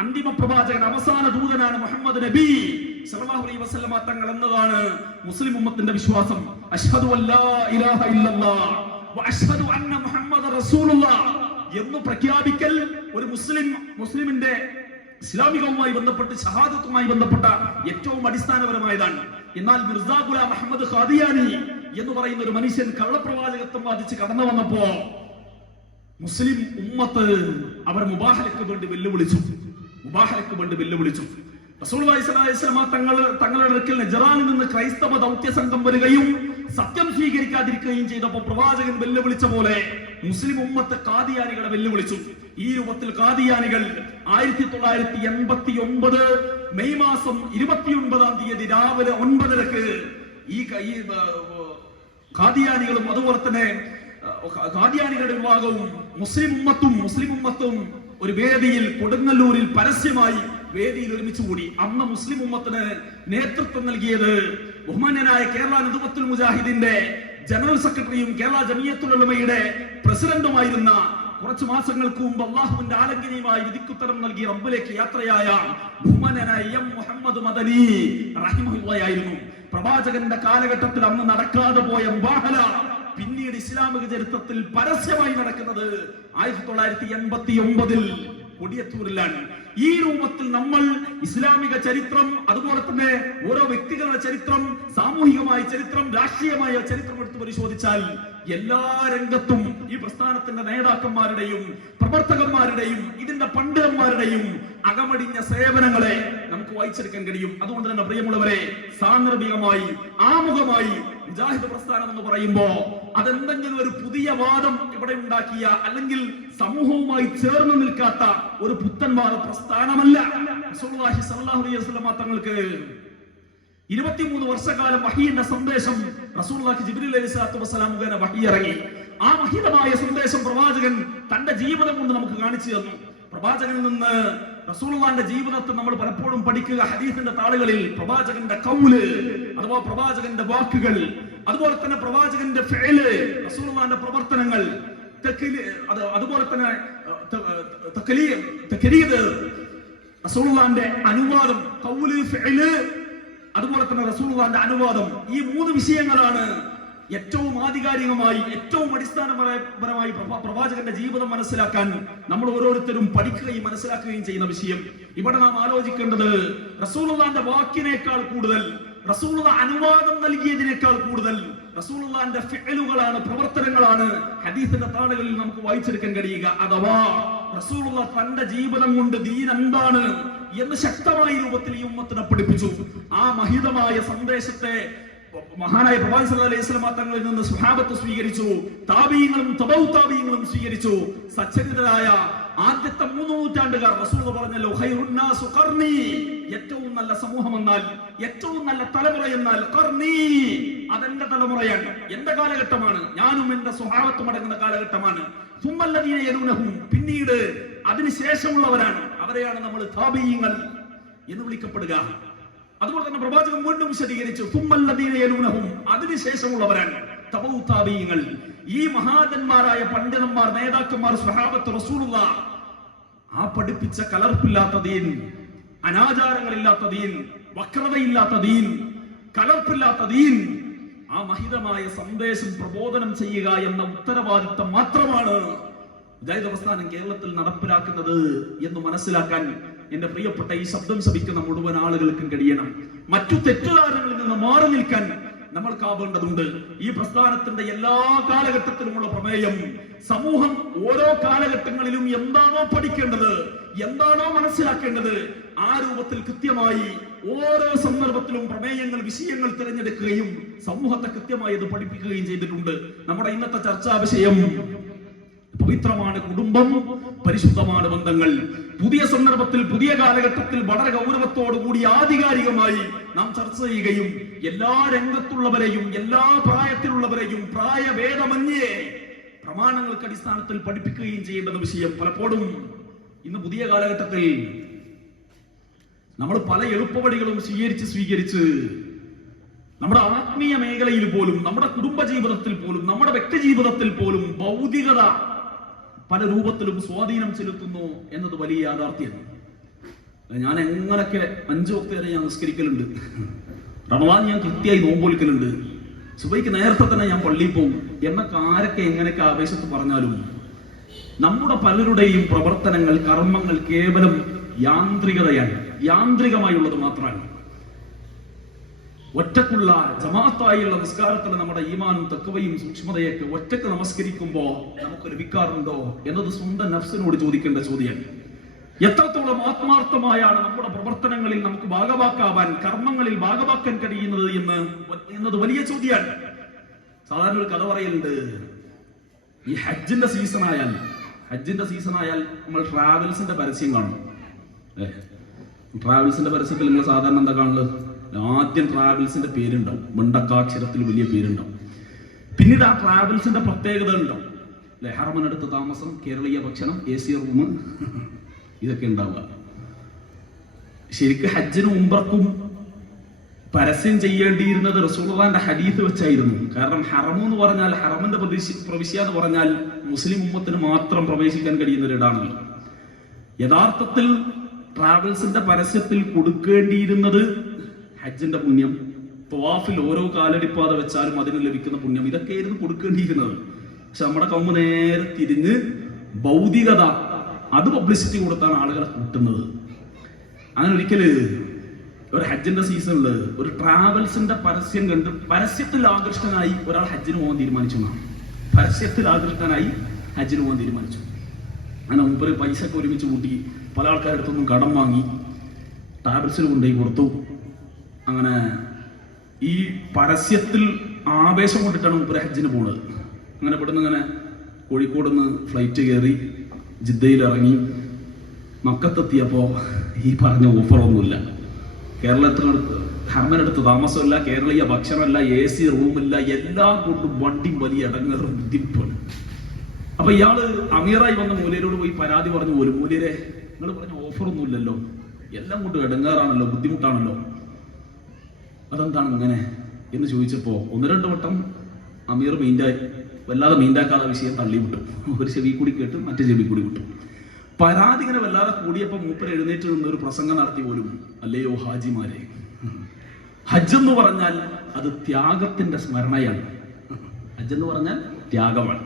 അന്തിമ പ്രവാചകൻ, അവസാന ദൂതനാണ് മുഹമ്മദ് നബി സല്ലല്ലാഹു അലൈഹി വസല്ലം തങ്ങൾ എന്നതാണ് മുസ്ലിം ഉമ്മത്തിന്റെ വിശ്വാസം. അശ്ഹദു അല്ലാ ഇലാഹ ഇല്ലല്ലാഹ് വ അശ്ഹദു അന്ന മുഹമ്മദർ റസൂലുള്ളാഹ് എന്ന് പ്രഖ്യാപിക്കൽ ഒരു മുസ്ലിമിന്റെ ഇസ്ലാമികവുമായി ബന്ധപ്പെട്ട് ഷഹാദത്തുമായി ബന്ധപ്പെട്ട ഏറ്റവും അടിസ്ഥാനപരമായതാണ്. എന്നാൽ മിർസാ ഗുലാം അഹമ്മദ് ഖാദിയാനി എന്ന് പറയുന്ന ഒരു മനുഷ്യൻ കള്ളപ്രവാചകത്വം വാദിച്ച് കടന്നു വന്നപ്പോ മുസ്ലിം ഉമ്മത്ത് അവർ മുബാഹലക്ക് വേണ്ടി വെല്ലുവിളിച്ചു. റസൂലുള്ളാഹി സ്വല്ലല്ലാഹു അലൈഹി വസല്ലം തങ്ങളുടെ അടുക്കൽ നജറാനിൽ നിന്ന് ക്രൈസ്തവ ദൗത്യ സംഘം വരികയും സത്യം സ്വീകരിക്കാതിരിക്കുകയും ചെയ്തപ്പോൾ പ്രവാചകൻ വെല്ലുവിളിച്ച പോലെ മുസ്ലിം ഉമ്മത്ത് ഖാദിയാനികളെ വെല്ലുവിളിച്ചു. ഈ രൂപത്തിൽ ഖാദിയാനികൾ 1989 മെയ് മാസം 29-ാം തീയതി രാവിലെ 9:30 ഈ ഖാദിയാനികളും അതുപോലെ തന്നെ ഖാദിയാനികളുടെ വിഭാഗവും മുസ്ലിം ഉമ്മത്തും ഒരു വേദിയിൽ കൊടുങ്ങല്ലൂരിൽ പരസ്യമായി വേദിയിൽ ഒരുമിച്ച് കൂടി. അന്ന് മുസ്ലിം ഉമ്മത്തിന് നേതൃത്വം നൽകിയത് ബഹുമാന്യനായ കേരള നദുവത്തുൽ മുജാഹിദിന്റെ ജനറൽ സെക്രട്ടറിയും കേരള ജമിയത്തുൽ ഉലമയുടെ പ്രസിഡന്റുമായിരുന്ന, കുറച്ചു മാസങ്ങൾക്ക് മുമ്പ് അള്ളാഹുവിന്റെ ആലംഘനീയമായി വിധിക്കുത്തരം നൽകി റബ്ബിലേക്ക് യാത്രയായ ബഹുമാന്യനായ എം മുഹമ്മദ് മദനി റഹിമഹുല്ലാഹയായിരുന്നു. പ്രവാചകന്റെ കാലഘട്ടത്തിൽ അന്ന് നടക്കാതെ പോയ മുബാഹല പിന്നീട് ഇസ്ലാമിക ചരിത്രത്തിൽ പരസ്യമായി നടക്കുന്നത് 1989 കൊടിയത്തൂരിലാണ്. ഈ രൂപത്തിൽ നമ്മൾ ഇസ്ലാമിക ചരിത്രം, അതുപോലെ തന്നെ ഓരോ വ്യക്തികളുടെ ചരിത്രം, സാമൂഹികമായ ചരിത്രം, രാഷ്ട്രീയമായ ചരിത്രം എടുത്ത് പരിശോധിച്ചാൽ എല്ലാ രംഗത്തും ഈ പ്രസ്ഥാനത്തിന്റെ നേതാക്കന്മാരുടെയും പ്രവർത്തകന്മാരുടെയും ഇതിന്റെ പണ്ഡിതന്മാരുടെയും അകമടിഞ്ഞ സേവനങ്ങളെ നമുക്ക് വായിച്ചെടുക്കാൻ കഴിയും. അതുകൊണ്ട് തന്നെ പ്രിയമുള്ളവരെ, സാന്ദർഭികമായി ആമുഖമായി മുജാഹിദ് പ്രസ്ഥാനം എന്ന് പറയുമ്പോ അതെന്തെങ്കിലും ഒരു പുതിയ വാദം ഇവിടെ ഉണ്ടാക്കിയ, അല്ലെങ്കിൽ സമൂഹവുമായി ചേർന്ന് നിൽക്കാത്ത ഒരു പുത്തൻവാദ പ്രസ്ഥാനമല്ല. റസൂലുള്ളാഹി സ്വല്ലല്ലാഹു അലൈഹി വസല്ലം തങ്ങൾക്ക് 23 വർഷക്കാലം വഹീന്റെ സന്ദേശം റസൂലുള്ളാഹി ജിബ്രീൽ അലൈഹിസ്സലാത്തു വസ്സലാം മുഖേന വഹി ഇറങ്ങി. ആ മഹിതമായ സന്ദേശം പ്രവാചകൻ തന്റെ ജീവിതം കൊണ്ട് നമുക്ക് കാണിച്ചു തന്നു. പ്രവാചകനിൽ നിന്ന് റസൂലുള്ളാഹിന്റെ ജീവിതത്തെ നമ്മൾ പലപ്പോഴും പഠിക്കുക ഹദീസിന്റെ താളുകളിൽ. പ്രവാചകന്റെ ഖൗല് അഥവാ പ്രവാചകന്റെ വാക്കുകൾ, അതുപോലെ തന്നെ പ്രവാചകന്റെ ഫിഅല്, റസൂലുള്ളാഹിന്റെ പ്രവർത്തനങ്ങൾ, അതുപോലെ തന്നെ തഖലീദ്, റസൂലുള്ളാഹിന്റെ അനുവാദം, ഖൗല്, ഫിഅല്, അതുപോലെ തന്നെ റസൂലുള്ളാഹിന്റെ അനുവാദം, ഈ 3 വിഷയങ്ങളാണ് ഏറ്റവും ആധികാരികമായി, ഏറ്റവും അടിസ്ഥാനപരമായി പ്രവാചകന്റെ ജീവിതം മനസ്സിലാക്കാൻ നമ്മൾ ഓരോരുത്തരും പഠിക്കുകയും മനസ്സിലാക്കുകയും ചെയ്യുന്ന വിഷയം. ഇവിടെ നാം ആലോചിക്കേണ്ടത് റസൂലുള്ളാഹിന്റെ വാക്കിനേക്കാൾ കൂടുതൽ, റസൂലുള്ളാഹി അനുവാദം നൽകിയതിനേക്കാൾ കൂടുതൽ റസൂലുള്ളാഹിന്റെ ഫിഅലുകളാണ്, പ്രവർത്തനങ്ങളാണ് ഹദീസിന്റെ താളുകളിൽ നമുക്ക് വായിച്ചെടുക്കാൻ കഴിയുക. അഥവാ റസൂലുള്ളാഹി തന്റെ ജീവിതം കൊണ്ട് ദീൻ എന്താണ് എന്ന് ശക്തമായ രൂപത്തിൽ ഈ ഉമ്മത്തിനെ പഠിപ്പിച്ചു. ആ മഹിതമായ സന്ദേശത്തെ മഹാനായ പ്രവാചകൻ സല്ലല്ലാഹു അലൈഹി വസല്ലം തങ്ങളിൽ നിന്ന് സ്വഹാബത്ത് സ്വീകരിച്ചു, താബീഈങ്ങളും തബഉ താബീഈങ്ങളും സ്വീകരിച്ചു. സച്ചരിതരായ ആദ്യത്തെ 3 നൂറ്റാണ്ടുകാർ റസൂൽ പറഞ്ഞല്ലോ, ഖൈറുൻ നാസു ഖർനി, ഏറ്റവും നല്ല സമൂഹം എന്നാൽ, ഏറ്റവും നല്ല തലമുറ എന്നാൽ ഖർനി, അതെന്റെ തലമുറയാണ്, എന്റെ കാലഘട്ടമാണ്, ഞാനും എന്റെ സ്വഹാബത്തും അടങ്ങുന്ന കാലഘട്ടമാണ്. സുമ്മല്ലദീന യലൂനഹും, പിന്നീട് അതിനുശേഷമുള്ളവരാണ്, അവരെയാണ് നമ്മൾ താബീഈങ്ങൾ എന്ന് വിളിക്കപ്പെടുക. അതുപോലെ തന്നെ പ്രവാചകൻ വീണ്ടും വിശദീകരിച്ചു, സുമ്മല്ലദീന യലൂനഹും, അതിനുശേഷമുള്ളവരാണ് തബഉ താബീഈങ്ങൾ. ഈ മഹാന്മാരായ പണ്ഡിതന്മാർ, നേതാക്കന്മാർ, സ്വഹാബത്ത്, റസൂലുള്ളാഹ് ആ പഠിപ്പിച്ച കലർപ്പില്ലാത്ത ദീൻ, അനാചാരങ്ങളില്ലാത്ത ദീൻ, വക്രതയില്ലാത്ത ദീൻ, കലർപ്പില്ലാത്ത ദീൻ, ആ മഹിതമായ സന്ദേശം പ്രബോധനം ചെയ്യുക എന്ന ഉത്തരവാദിത്തം മാത്രമാണ് മുജാഹിദ് പ്രസ്ഥാനം കേരളത്തിൽ നടപ്പിലാക്കുന്നത് എന്ന് മനസ്സിലാക്കാൻ എന്റെ പ്രിയപ്പെട്ട ഈ ശബ്ദം ശപിക്കുന്ന മുഴുവൻ ആളുകൾക്കും കഴിയണം. മറ്റു തെറ്റുകാരങ്ങളിൽ നിന്ന് മാറി നിൽക്കാൻ നമ്മൾക്കാവേണ്ടതുണ്ട്. ഈ പ്രസ്ഥാനത്തിന്റെ എല്ലാ കാലഘട്ടത്തിലുമുള്ള പ്രമേയം, സമൂഹം ഓരോ കാലഘട്ടങ്ങളിലും എന്താണോ പഠിക്കേണ്ടത്, എന്താണോ മനസ്സിലാക്കേണ്ടത്, ആ രൂപത്തിൽ കൃത്യമായി ഓരോ സന്ദർഭത്തിലും പ്രമേയങ്ങൾ, വിഷയങ്ങൾ തിരഞ്ഞെടുക്കുകയും സമൂഹത്തെ കൃത്യമായി അത് പഠിപ്പിക്കുകയും ചെയ്തിട്ടുണ്ട്. നമ്മുടെ ഇന്നത്തെ ചർച്ചാ വിഷയം പവിത്രമാണ് കുടുംബം, പരിശുദ്ധമാണ് ബന്ധങ്ങൾ. പുതിയ സന്ദർഭത്തിൽ, പുതിയ കാലഘട്ടത്തിൽ വളരെ ഗൗരവത്തോടുകൂടി ആധികാരികമായി നാം ചർച്ച ചെയ്യുകയും എല്ലാ രംഗത്തുള്ളവരെയും, എല്ലാ പ്രായത്തിലുള്ളവരെയും പ്രായഭേദമന്യേ പ്രമാണങ്ങൾക്ക് അടിസ്ഥാനത്തിൽ പഠിപ്പിക്കുകയും ചെയ്യേണ്ടുന്ന വിഷയം. പലപ്പോഴും ഇന്ന് പുതിയ കാലഘട്ടത്തിൽ നമ്മൾ പല എളുപ്പവഴികളും സ്വീകരിച്ച് നമ്മുടെ ആത്മീയ മേഖലയിൽ പോലും, നമ്മുടെ കുടുംബ ജീവിതത്തിൽ പോലും, നമ്മുടെ വ്യക്തി ജീവിതത്തിൽ പോലും ഭൗതികത പല രൂപത്തിലും സ്വാധീനം ചെലുത്തുന്നു എന്നത് വലിയ യാഥാർത്ഥ്യമാണ്. ഞാൻ എങ്ങനൊക്കെ 5 വക്ത് വരെ ഞാൻ നിസ്കരിക്കലുണ്ട്, റമദാൻ ഞാൻ കൃത്യമായി നോമ്പൊലിക്കലുണ്ട്, സുബൈക്ക് നേരത്തെ തന്നെ ഞാൻ പള്ളിയിൽ പോകും എന്നൊക്കെ ആരൊക്കെ എങ്ങനെയൊക്കെ ആവേശത്ത് പറഞ്ഞാലും നമ്മുടെ പലരുടെയും പ്രവർത്തനങ്ങൾ, കർമ്മങ്ങൾ കേവലം യാന്ത്രികതയാണ്, യാന്ത്രികമായുള്ളത് മാത്രമാണ്. ഒറ്റക്കുള്ള ജമാഅത്തായുള്ള നിസ്കാരത്തിന് നമ്മുടെ ഈമാനും തഖ്വയും സൂക്ഷ്മതയൊക്കെ ഒറ്റക്ക് നമസ്കരിക്കുമ്പോൾ നമുക്ക് ലഭിക്കാറുണ്ടോ എന്നത് സ്വന്തം നഫ്സിനോട് ചോദിക്കേണ്ട ചോദ്യമാണ്. എത്രത്തോളം ആത്മാർത്ഥമായാണ് നമ്മുടെ പ്രവർത്തനങ്ങളിൽ നമുക്ക് ഭാഗവാക്കാവാൻ, കർമ്മങ്ങളിൽ ഭാഗവാക്കാൻ കഴിയുന്നത് എന്നത് വലിയ ചോദ്യമാണ്. സാധാരണ ഒരു കഥ പറയലുണ്ട്, ഈ ഹജ്ജിന്റെ സീസൺ ആയാൽ നമ്മൾ ട്രാവൽസിന്റെ പരസ്യം കാണും. ട്രാവൽസിന്റെ പരസ്യത്തിൽ നിങ്ങൾ സാധാരണ എന്താ കാണുന്നത്? ആദ്യം ട്രാവൽസിന്റെ പേരുണ്ടാവും, മണ്ടക്കാക്ഷരത്തിൽ വലിയ പേരുണ്ടാവും. പിന്നീട് ആ ട്രാവൽസിന്റെ പ്രത്യേകത ഉണ്ടാവും. ഹറമിനടുത്ത് താമസം, കേരളീയ ഭക്ഷണം, AC റൂം, ഇതൊക്കെ ഉണ്ടാവുക. ശരിക്കും ഹജ്ജിനും ഉംറക്കും പരസ്യം ചെയ്യേണ്ടിയിരുന്നത് റസൂലുള്ളാഹിന്റെ ഹദീസ് വെച്ചായിരുന്നു. കാരണം ഹറമു എന്ന് പറഞ്ഞാൽ, ഹറമിന്റെ പ്രവിശ്യ എന്ന് പറഞ്ഞാൽ മുസ്ലിം ഉമ്മത്തിന് മാത്രം പ്രവേശിക്കാൻ കഴിയുന്ന ഒരിടാണല്ലോ. യഥാർത്ഥത്തിൽ ട്രാവൽസിന്റെ പരസ്യത്തിൽ കൊടുക്കേണ്ടിയിരുന്നത് ഹജ്ജിന്റെ പുണ്യം, തവാഫിൽ ഓരോ കാലടിപ്പാത വെച്ചാലും അതിന് ലഭിക്കുന്ന പുണ്യം, ഇതൊക്കെയായിരുന്നു കൊടുക്കേണ്ടിയിരുന്നത്. പക്ഷെ നമ്മുടെ കമ്മ് നേരെ തിരിഞ്ഞ് ഭൗതികത, അത് പബ്ലിസിറ്റി കൊടുത്താണ് ആളുകളെ കൂട്ടുന്നത്. അങ്ങനെ ഒരിക്കല് ഒരു ഹജ്ജിന്റെ സീസണിൽ ഒരു ട്രാവൽസിന്റെ പരസ്യം കണ്ട് പരസ്യത്തിൽ ആകൃഷ്ടനായി ഒരാൾ ഹജ്ജിന് പോകാൻ തീരുമാനിച്ചു. അങ്ങനെ മുമ്പ് പൈസ ഒക്കെ ഒരുമിച്ച് കൂട്ടി പല ആൾക്കാരുടെ അടുത്തൊന്നും കടം വാങ്ങി ട്രാവൽസിന് കൊണ്ടുപോയി കൊടുത്തു. അങ്ങനെ ഈ പരസ്യത്തിൽ ആവേശം കൊണ്ടിട്ടാണ് മുമ്പ് ഹജ്ജിന് പോണത്. അങ്ങനെ ഇവിടുന്ന് ഇങ്ങനെ കോഴിക്കോട് നിന്ന് ഫ്ലൈറ്റ് കയറി ജിദ്ദയിൽ ഇറങ്ങി മക്കത്തെത്തിയപ്പോൾ ഈ പറഞ്ഞ ഓഫറൊന്നുമില്ല. കേരളത്തിനടുത്ത് ഹർമനടുത്ത് താമസമില്ല, കേരളീയ ഭക്ഷണമല്ല, AC റൂമില്ല, എല്ലാം കൊണ്ടും വണ്ടി വലിയ ഇടങ്ങേറും ബുദ്ധിമുട്ടാണ്. അപ്പൊ ഇയാള് അമീറായി വന്ന മൂലയരോട് പോയി പരാതി പറഞ്ഞു, പോലും മൂലയരെ നിങ്ങൾ പറഞ്ഞ ഓഫറൊന്നും ഇല്ലല്ലോ, എല്ലാം കൊണ്ടും ഇടങ്ങേറാണല്ലോ, ബുദ്ധിമുട്ടാണല്ലോ, അതെന്താണ് ഇങ്ങനെ എന്ന് ചോദിച്ചപ്പോ 1-2 വട്ടം അമീർ വല്ലാതെ മീൻഡാക്കാതെ വിഷയം തള്ളിവിട്ടു. ഒരു ചെവി കൂടി കേട്ട് മറ്റേ ചെവി കൂടി വിട്ടു. പരാതി ഇങ്ങനെ വല്ലാതെ കൂടിയപ്പോ മൂപ്പര് എഴുന്നേറ്റ് നിന്ന് ഒരു പ്രസംഗം നടത്തി പോലും, അല്ലയോ ഹാജിമാരെ, ഹജ്ജ് എന്ന് പറഞ്ഞാൽ അത് ത്യാഗത്തിന്റെ സ്മരണയാണ്. ഹജ്ജ് എന്ന് പറഞ്ഞാൽ ത്യാഗമാണ്.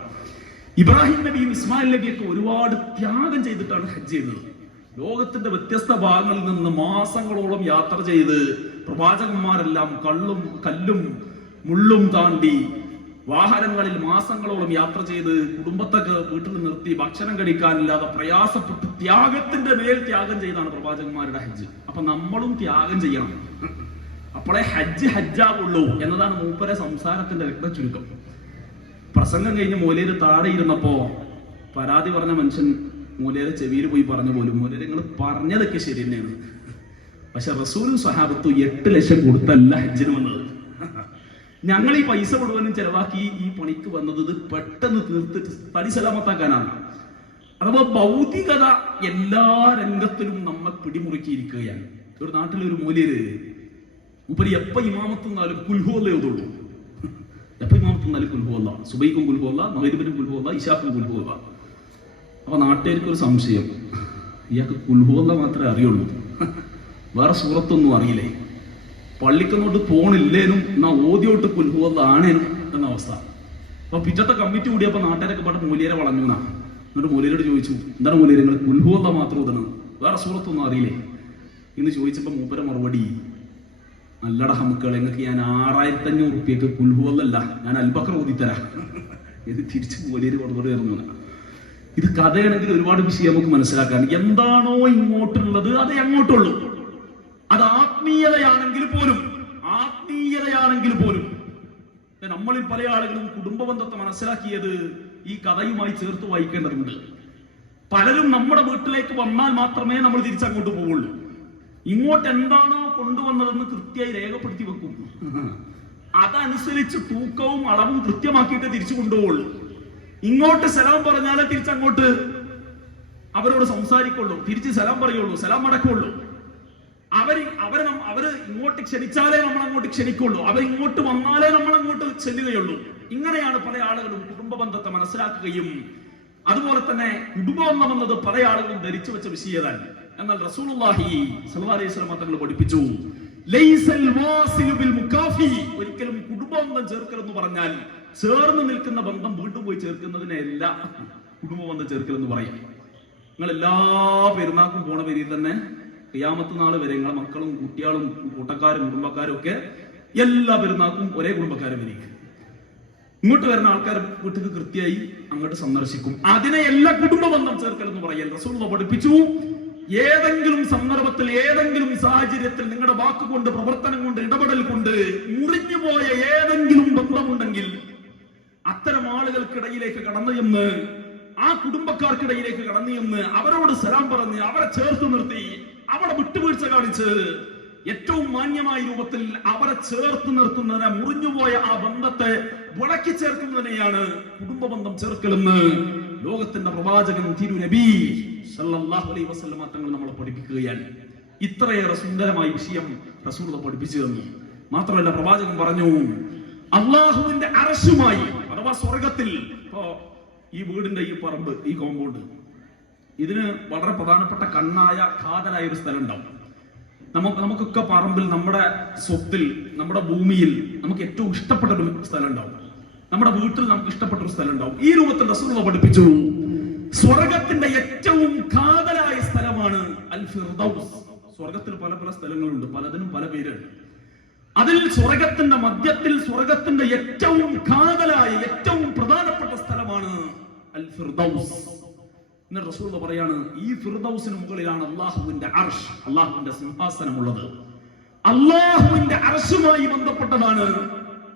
ഇബ്രാഹിം നബിയും ഇസ്മായിൽ നബിയൊക്കെ ഒരുപാട് ത്യാഗം ചെയ്തിട്ടാണ് ഹജ്ജ് ചെയ്തത്. ലോകത്തിന്റെ വ്യത്യസ്ത ഭാഗങ്ങളിൽ നിന്ന് മാസങ്ങളോളം യാത്ര ചെയ്ത് പ്രവാചകന്മാരെല്ലാം കല്ലും മുള്ളും താണ്ടി വാഹനങ്ങളിൽ മാസങ്ങളോളം യാത്ര ചെയ്ത് കുടുംബത്തൊക്കെ വീട്ടിൽ നിർത്തി ഭക്ഷണം കഴിക്കാനില്ലാതെ പ്രയാസപ്പെട്ട് ത്യാഗത്തിന്റെ മേൽ ത്യാഗം ചെയ്താണ് പ്രവാചകന്മാരുടെ ഹജ്ജ്. അപ്പൊ നമ്മളും ത്യാഗം ചെയ്യണം, അപ്പോഴേ ഹജ്ജാവുള്ളൂ എന്നതാണ് മൂപ്പരെ സംസാരത്തിന്റെ രക്ത ചുരുക്കം. പ്രസംഗം കഴിഞ്ഞ് മൂലര് താഴെ ഇരുന്നപ്പോ പരാതി പറഞ്ഞ മനുഷ്യൻ മൂലരെ ചെവിയിൽ പോയി പറഞ്ഞു പോലും, മൂലര് നിങ്ങൾ പറഞ്ഞതൊക്കെ ശരി തന്നെയാണ്, പക്ഷെ റസൂലും സഹാബത്തും 8 ലക്ഷം കൊടുത്തല്ല ഹജ്ജിന് വന്നത്. ഞങ്ങൾ ഈ പൈസ മുഴുവനും ചെലവാക്കി ഈ പണിക്ക് വന്നത് ഇത് പെട്ടെന്ന് തീർത്തിട്ട് തടി സലാമത്താക്കാനാണ്. അഥവാ ഭൗതികത എല്ലാ രംഗത്തിലും നമ്മെ പിടിമുറുക്കിയിരിക്കുകയാണ്. ഒരു നാട്ടിലൊരു മൂല്യര് ഉപരി എപ്പ ഇമാമത്തുന്നാലും കുൽഹുവല്ലേ ഓതുള്ളൂ. എപ്പ ഇമാമത്തുന്നാലും കുൽഹുവല്ല, സുബൈക്കും കുൽഹുവല്ല, മഗ്‌രിബിനും കുൽഹുവല്ല, ഇശാക്കും കുൽഹുവല്ല. അപ്പൊ നാട്ടുകാർക്ക് ഒരു സംശയം, ഇയാൾക്ക് കുൽഹുവല്ല മാത്രമേ അറിയുള്ളൂ, വേറെ സൂറത്തൊന്നും അറിയില്ലേ, പള്ളിക്കങ്ങോട്ട് പോണില്ലേനും എന്നാ ഓതിയോട്ട് കുൽഹുവല്ല ആണേനും എന്ന അവസ്ഥ. അപ്പൊ പിറ്റത്തെ കമ്മിറ്റി കൂടിയപ്പോ നാട്ടുകാരൊക്കെ പാട്ട് മൂല്യരെ വളഞ്ഞു. എന്നിട്ട് മൂല്യരോട് ചോദിച്ചു, എന്താണ് മൂല്യര് നിങ്ങൾ കുൽഹുവല്ല മാത്രം ഓതണം, വേറെ സൂറത്തൊന്നും അറിയില്ലേ എന്ന് ചോദിച്ചപ്പോ മൂപ്പര മറുപടി, നല്ലട ഹമുക്കൾ, നിങ്ങൾക്ക് ഞാൻ 6500 റുപ്യക്ക് കുൽഹുവല്ല ഞാൻ അൽബക്കർ ഓതിത്തരാ. ഇത് തിരിച്ച് മൂല്യര് മറുപടി പറഞ്ഞു. ഇത് കഥയാണെങ്കിൽ ഒരുപാട് വിഷയം നമുക്ക് മനസ്സിലാക്കാൻ. എന്താണോ ഇങ്ങോട്ടുള്ളത് അതേ അങ്ങോട്ടുള്ളൂ. അത് ആത്മീയതയാണെങ്കിൽ പോലും നമ്മളിൽ പല ആളുകളും കുടുംബ ബന്ധത്തെ മനസ്സിലാക്കിയത് ഈ കഥയുമായി ചേർത്ത് വായിക്കേണ്ടതുണ്ട്. പലരും നമ്മുടെ വീട്ടിലേക്ക് വന്നാൽ മാത്രമേ നമ്മൾ തിരിച്ചങ്ങോട്ട് പോവുള്ളൂ. ഇങ്ങോട്ട് എന്താണോ കൊണ്ടുവന്നതെന്ന് കൃത്യമായി രേഖപ്പെടുത്തി വെക്കും. അതനുസരിച്ച് തൂക്കവും അളവും കൃത്യമാക്കിയിട്ട് തിരിച്ചു കൊണ്ടുപോകുള്ളൂ. ഇങ്ങോട്ട് സലാം പറഞ്ഞാലേ തിരിച്ചങ്ങോട്ട് അവരോട് സംസാരിക്കുള്ളൂ, തിരിച്ച് സലാം പറയുള്ളൂ, സലാം മടക്കുള്ളൂ. അവര് ഇങ്ങോട്ട് ക്ഷണിച്ചാലേ നമ്മൾ അങ്ങോട്ട് ക്ഷണിക്കുള്ളൂ, അവരിങ്ങോട്ട് വന്നാലേ നമ്മൾ അങ്ങോട്ട് ചെല്ലുകയുള്ളൂ. ഇങ്ങനെയാണ് പല ആളുകളും കുടുംബ ബന്ധത്തെ മനസ്സിലാക്കുകയും അതുപോലെ തന്നെ കുടുംബബന്ധം എന്നത് പല ആളുകളും ധരിച്ചു വെച്ച വിഷയതാണ്. എന്നാൽ റസൂലുള്ളാഹി സ്വല്ലല്ലാഹു അലൈഹി വസല്ലം തങ്ങൾ പഠിപ്പിച്ചു, ലൈസൽ വാസിലു ബിൽ മുകാഫി, ഒരിക്കലും കുടുംബബന്ധം ചേർക്കൽ എന്ന് പറഞ്ഞാൽ ചേർന്ന് നിൽക്കുന്ന ബന്ധം വീണ്ടും പോയി ചേർക്കുന്നതിനല്ല കുടുംബബന്ധം ചേർക്കൽ എന്ന് പറയാം. നിങ്ങൾ എല്ലാ പെരുന്നാക്കും പോണ പേരിൽ തന്നെ ഖിയാമത്ത് നാൾ വരെ നിങ്ങളെ മക്കളും കുട്ടികളും കൂട്ടക്കാരും കുടുംബക്കാരും ഒക്കെ എല്ലാ പെരുന്നാക്കും ഒരേ കുടുംബക്കാരെ വരിക. ഇങ്ങോട്ട് വരുന്ന ആൾക്കാർ വീട്ടിൽ കൃത്യമായി അങ്ങോട്ട് സന്ദർശിക്കും. അതിനെ എല്ലാ കുടുംബ ബന്ധം ചേർക്കൽ എന്ന് പറയാൻ റസൂലുള്ളാഹി പഠിപ്പിച്ചു. ഏതെങ്കിലും സന്ദർഭത്തിൽ ഏതെങ്കിലും സാഹചര്യത്തിൽ നിങ്ങളുടെ വാക്കുകൊണ്ട് പ്രവർത്തനം കൊണ്ട് ഇടപെടൽ കൊണ്ട് മുറിഞ്ഞു പോയ ഏതെങ്കിലും ബന്ധമുണ്ടെങ്കിൽ അത്തരം ആളുകൾക്കിടയിലേക്ക് കടന്നു എന്ന്, ആ കുടുംബക്കാർക്കിടയിലേക്ക് കടന്നു എന്ന് അവരോട് സലാം പറഞ്ഞ് അവരെ ചേർത്ത് നിർത്തി അവിടെ വിട്ടുവീഴ്ച കാണിച്ച് ഏറ്റവും മാന്യമായ രൂപത്തിൽ അവരെ ചേർത്ത് നിർത്തുന്നതിനെ, മുറിഞ്ഞുപോയ ആ ബന്ധത്തെ വിളക്കി ചേർക്കുന്നതിനെയാണ് കുടുംബ ബന്ധം ചേർക്കലെന്ന് ലോകത്തിന്റെ പ്രവാചകൻ തിരുനബി സല്ലല്ലാഹു അലൈഹി വസല്ലം തങ്ങൾ നമ്മളെ പഠിപ്പിക്കുകയാണ്. ഇത്രയേറെ സുന്ദരമായ വിഷയം റസൂലുള്ളാഹി പഠിപ്പിച്ചു തന്നു. മാത്രമല്ല പ്രവാചകൻ പറഞ്ഞു, അള്ളാഹുവിന്റെ അർശുമായി അഥവാ സ്വർഗത്തിൽ, ഇപ്പോ ഈ വീടിന്റെ ഈ പറമ്പ്, ഈ കോമ്പൗണ്ട്, ഇതിന് വളരെ പ്രധാനപ്പെട്ട കണ്ണായ കാതലായ ഒരു സ്ഥലം ഉണ്ടാവും. നമുക്കൊക്കെ പറമ്പിൽ, നമ്മുടെ സ്വത്തിൽ, നമ്മുടെ ഭൂമിയിൽ നമുക്ക് ഏറ്റവും ഇഷ്ടപ്പെട്ട ഒരു സ്ഥലം ഉണ്ടാവും. നമ്മുടെ വീട്ടിൽ നമുക്ക് ഇഷ്ടപ്പെട്ട ഒരു സ്ഥലം ഉണ്ടാവും. ഈ രൂപത്തിൽ റസൂലുള്ളാഹി പഠിപ്പിച്ചു, സ്വർഗത്തിന്റെ ഏറ്റവും കാതലായ സ്ഥലമാണ് അൽ ഫിർദൗസ്. സ്വർഗത്തിൽ പല പല സ്ഥലങ്ങളുണ്ട്, പലതിനും പല പേരുണ്ട്. അതിൽ സ്വർഗത്തിന്റെ മധ്യത്തിൽ സ്വർഗത്തിന്റെ ഏറ്റവും കാതലായ ഏറ്റവും പ്രധാനപ്പെട്ട സ്ഥലമാണ് അൽ ഫിർദൗസ്. എന്നിട്ട് റസൂലുള്ളാഹി പറയാണ്, ഈ ഫിർദൗസിന് മുകളിലാണ് അല്ലാഹുവിന്റെ അർശ്, അല്ലാഹുവിന്റെ സിംഹാസനമുള്ളത്. അല്ലാഹുവിന്റെ അർശുമായി ബന്ധപ്പെട്ടതാണ്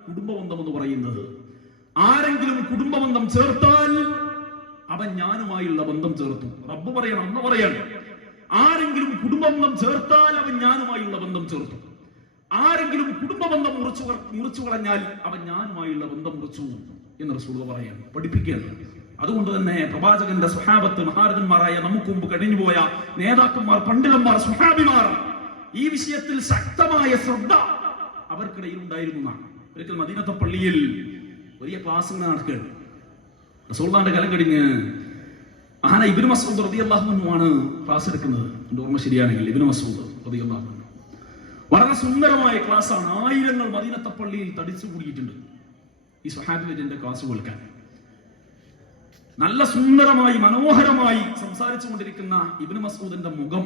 കുടുംബബന്ധം എന്ന് പറയുന്നത്. ആരെങ്കിലും കുടുംബബന്ധം ചേർത്താൽ അവൻ ഞാനുമായുള്ള ബന്ധം ചേർത്തു. റബ്ബ് പറയണം, അന്ന് പറയണം, ആരെങ്കിലും കുടുംബബന്ധം ചേർത്താൽ അവൻ ഞാനുമായുള്ള ബന്ധം ചേർത്തു. ആരെങ്കിലും കുടുംബബന്ധം മുറിച്ചു കളഞ്ഞാൽ അവൻ ഞാനുമായുള്ള ബന്ധം മുറിച്ചു എന്ന് റസൂലുള്ളാഹി പറയാണ്, പഠിപ്പിക്കുകയാണ്. അതുകൊണ്ട് തന്നെ പ്രവാചകന്റെ സ്വഹാബത്ത്, മഹാരഥന്മാരായ നമുക്ക് മുമ്പ് കഴിഞ്ഞുപോയ നേതാക്കന്മാർ, പണ്ഡിതന്മാർ, സ്വഹാബിമാർ ഈ വിഷയത്തിൽ ശക്തമായ ശ്രദ്ധ അവർക്കിടയിൽ ഉണ്ടായിരുന്നു. ഒരിക്കൽ മദീനത്തെ പള്ളിയിൽ വലിയ ക്ലാസ് നടക്കുകയാണ്. റസൂലുള്ളാഹിന്റെ കാലം കഴിഞ്ഞ് മഹാന ഇബ്നു മസ്ഊദ് റളിയല്ലാഹു അൻഹു ആണ് ക്ലാസ് എടുക്കുന്നത്. എൻ്റെ ഓർമ്മ ശരിയാണെങ്കിൽ ഇബ്നു മസ്ഊദ് റളിയല്ലാഹു അൻഹു. വളരെ സുന്ദരമായ ക്ലാസ്സാണ്. ആയിരങ്ങൾ മദീനത്തെ പള്ളിയിൽ തടിച്ചു കൂടിയിട്ടുണ്ട് ഈ സ്വഹാബിയുടെ ക്ലാസ് കേൾക്കാൻ. നല്ല സുന്ദരമായി മനോഹരമായി സംസാരിച്ചു കൊണ്ടിരിക്കുന്ന ഇബ്നു മസ്ഊദിന്റെ മുഖം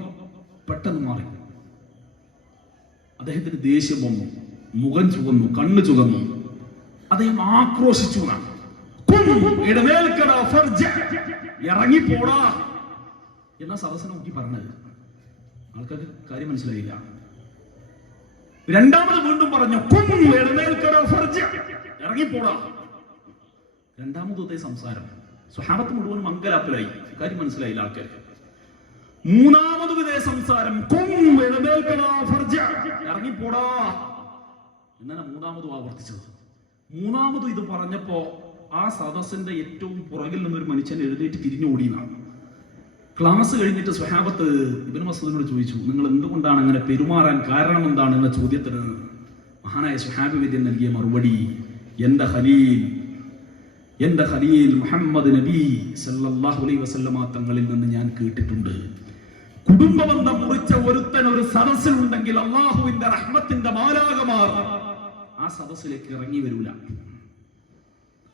പെട്ടെന്ന് മാറി. അദ്ദേഹത്തിന് ദേഷ്യം വന്നു, മുഖം ചുവന്നു, കണ്ണ് ചുവന്നു. അദ്ദേഹം ആക്രോശിച്ചു എന്നാണ്, ഇറങ്ങിപ്പോടാ എന്ന സദസ്സിനെ നോക്കി പറഞ്ഞത്. ആൾക്കാർക്ക് കാര്യം മനസ്സിലായില്ല. രണ്ടാമത് വീണ്ടും പറഞ്ഞു, ഇറങ്ങിപ്പോടാ. രണ്ടാമത് അതേ സംസാരം. സ്വഹാബത്ത് മുഴുവനും അങ്കലാപ്പിലായി, കാര്യം മനസ്സിലായില്ല ആൾക്കാർക്ക്. മൂന്നാമതും ഇതേ സംസാരം, ഇറങ്ങിപ്പോടാ എന്നാണ് മൂന്നാമതും ആവർത്തിച്ചത്. മൂന്നാമതും ഇത് പറഞ്ഞപ്പോ ആ സദസ്സിന്റെ ഏറ്റവും പുറകിൽ നിന്നൊരു മനുഷ്യൻ എഴുന്നേറ്റ് തിരിഞ്ഞോടിയെന്നാണ്. ക്ലാസ് കഴിഞ്ഞിട്ട് സ്വഹാബത്ത് ഇബ്നു മസ്ഊദിനോട് ചോദിച്ചു, നിങ്ങൾ എന്തുകൊണ്ടാണ് അങ്ങനെ പെരുമാറാൻ കാരണം എന്താണ് എന്ന ചോദ്യത്തിന് മഹാനായ സ്വഹാബി വര്യൻ നൽകിയ മറുപടി, എന്റെ ഖലീൽ മുഹമ്മദ് നബി സല്ലല്ലാഹു അലൈഹി വസല്ലമ തങ്ങളിൽ നിന്ന് ഞാൻ കേട്ടിട്ടുണ്ട്, കുടുംബബന്ധം മുറിച്ച ഒരുത്തൻ ഒരു സദസ്സിൽ ഉണ്ടെങ്കിൽ അള്ളാഹുവിന്റെ റഹ്മത്തിന്റെ മാലാഖമാർ ആ സദസ്സിലേക്ക് ഇറങ്ങി വരൂല.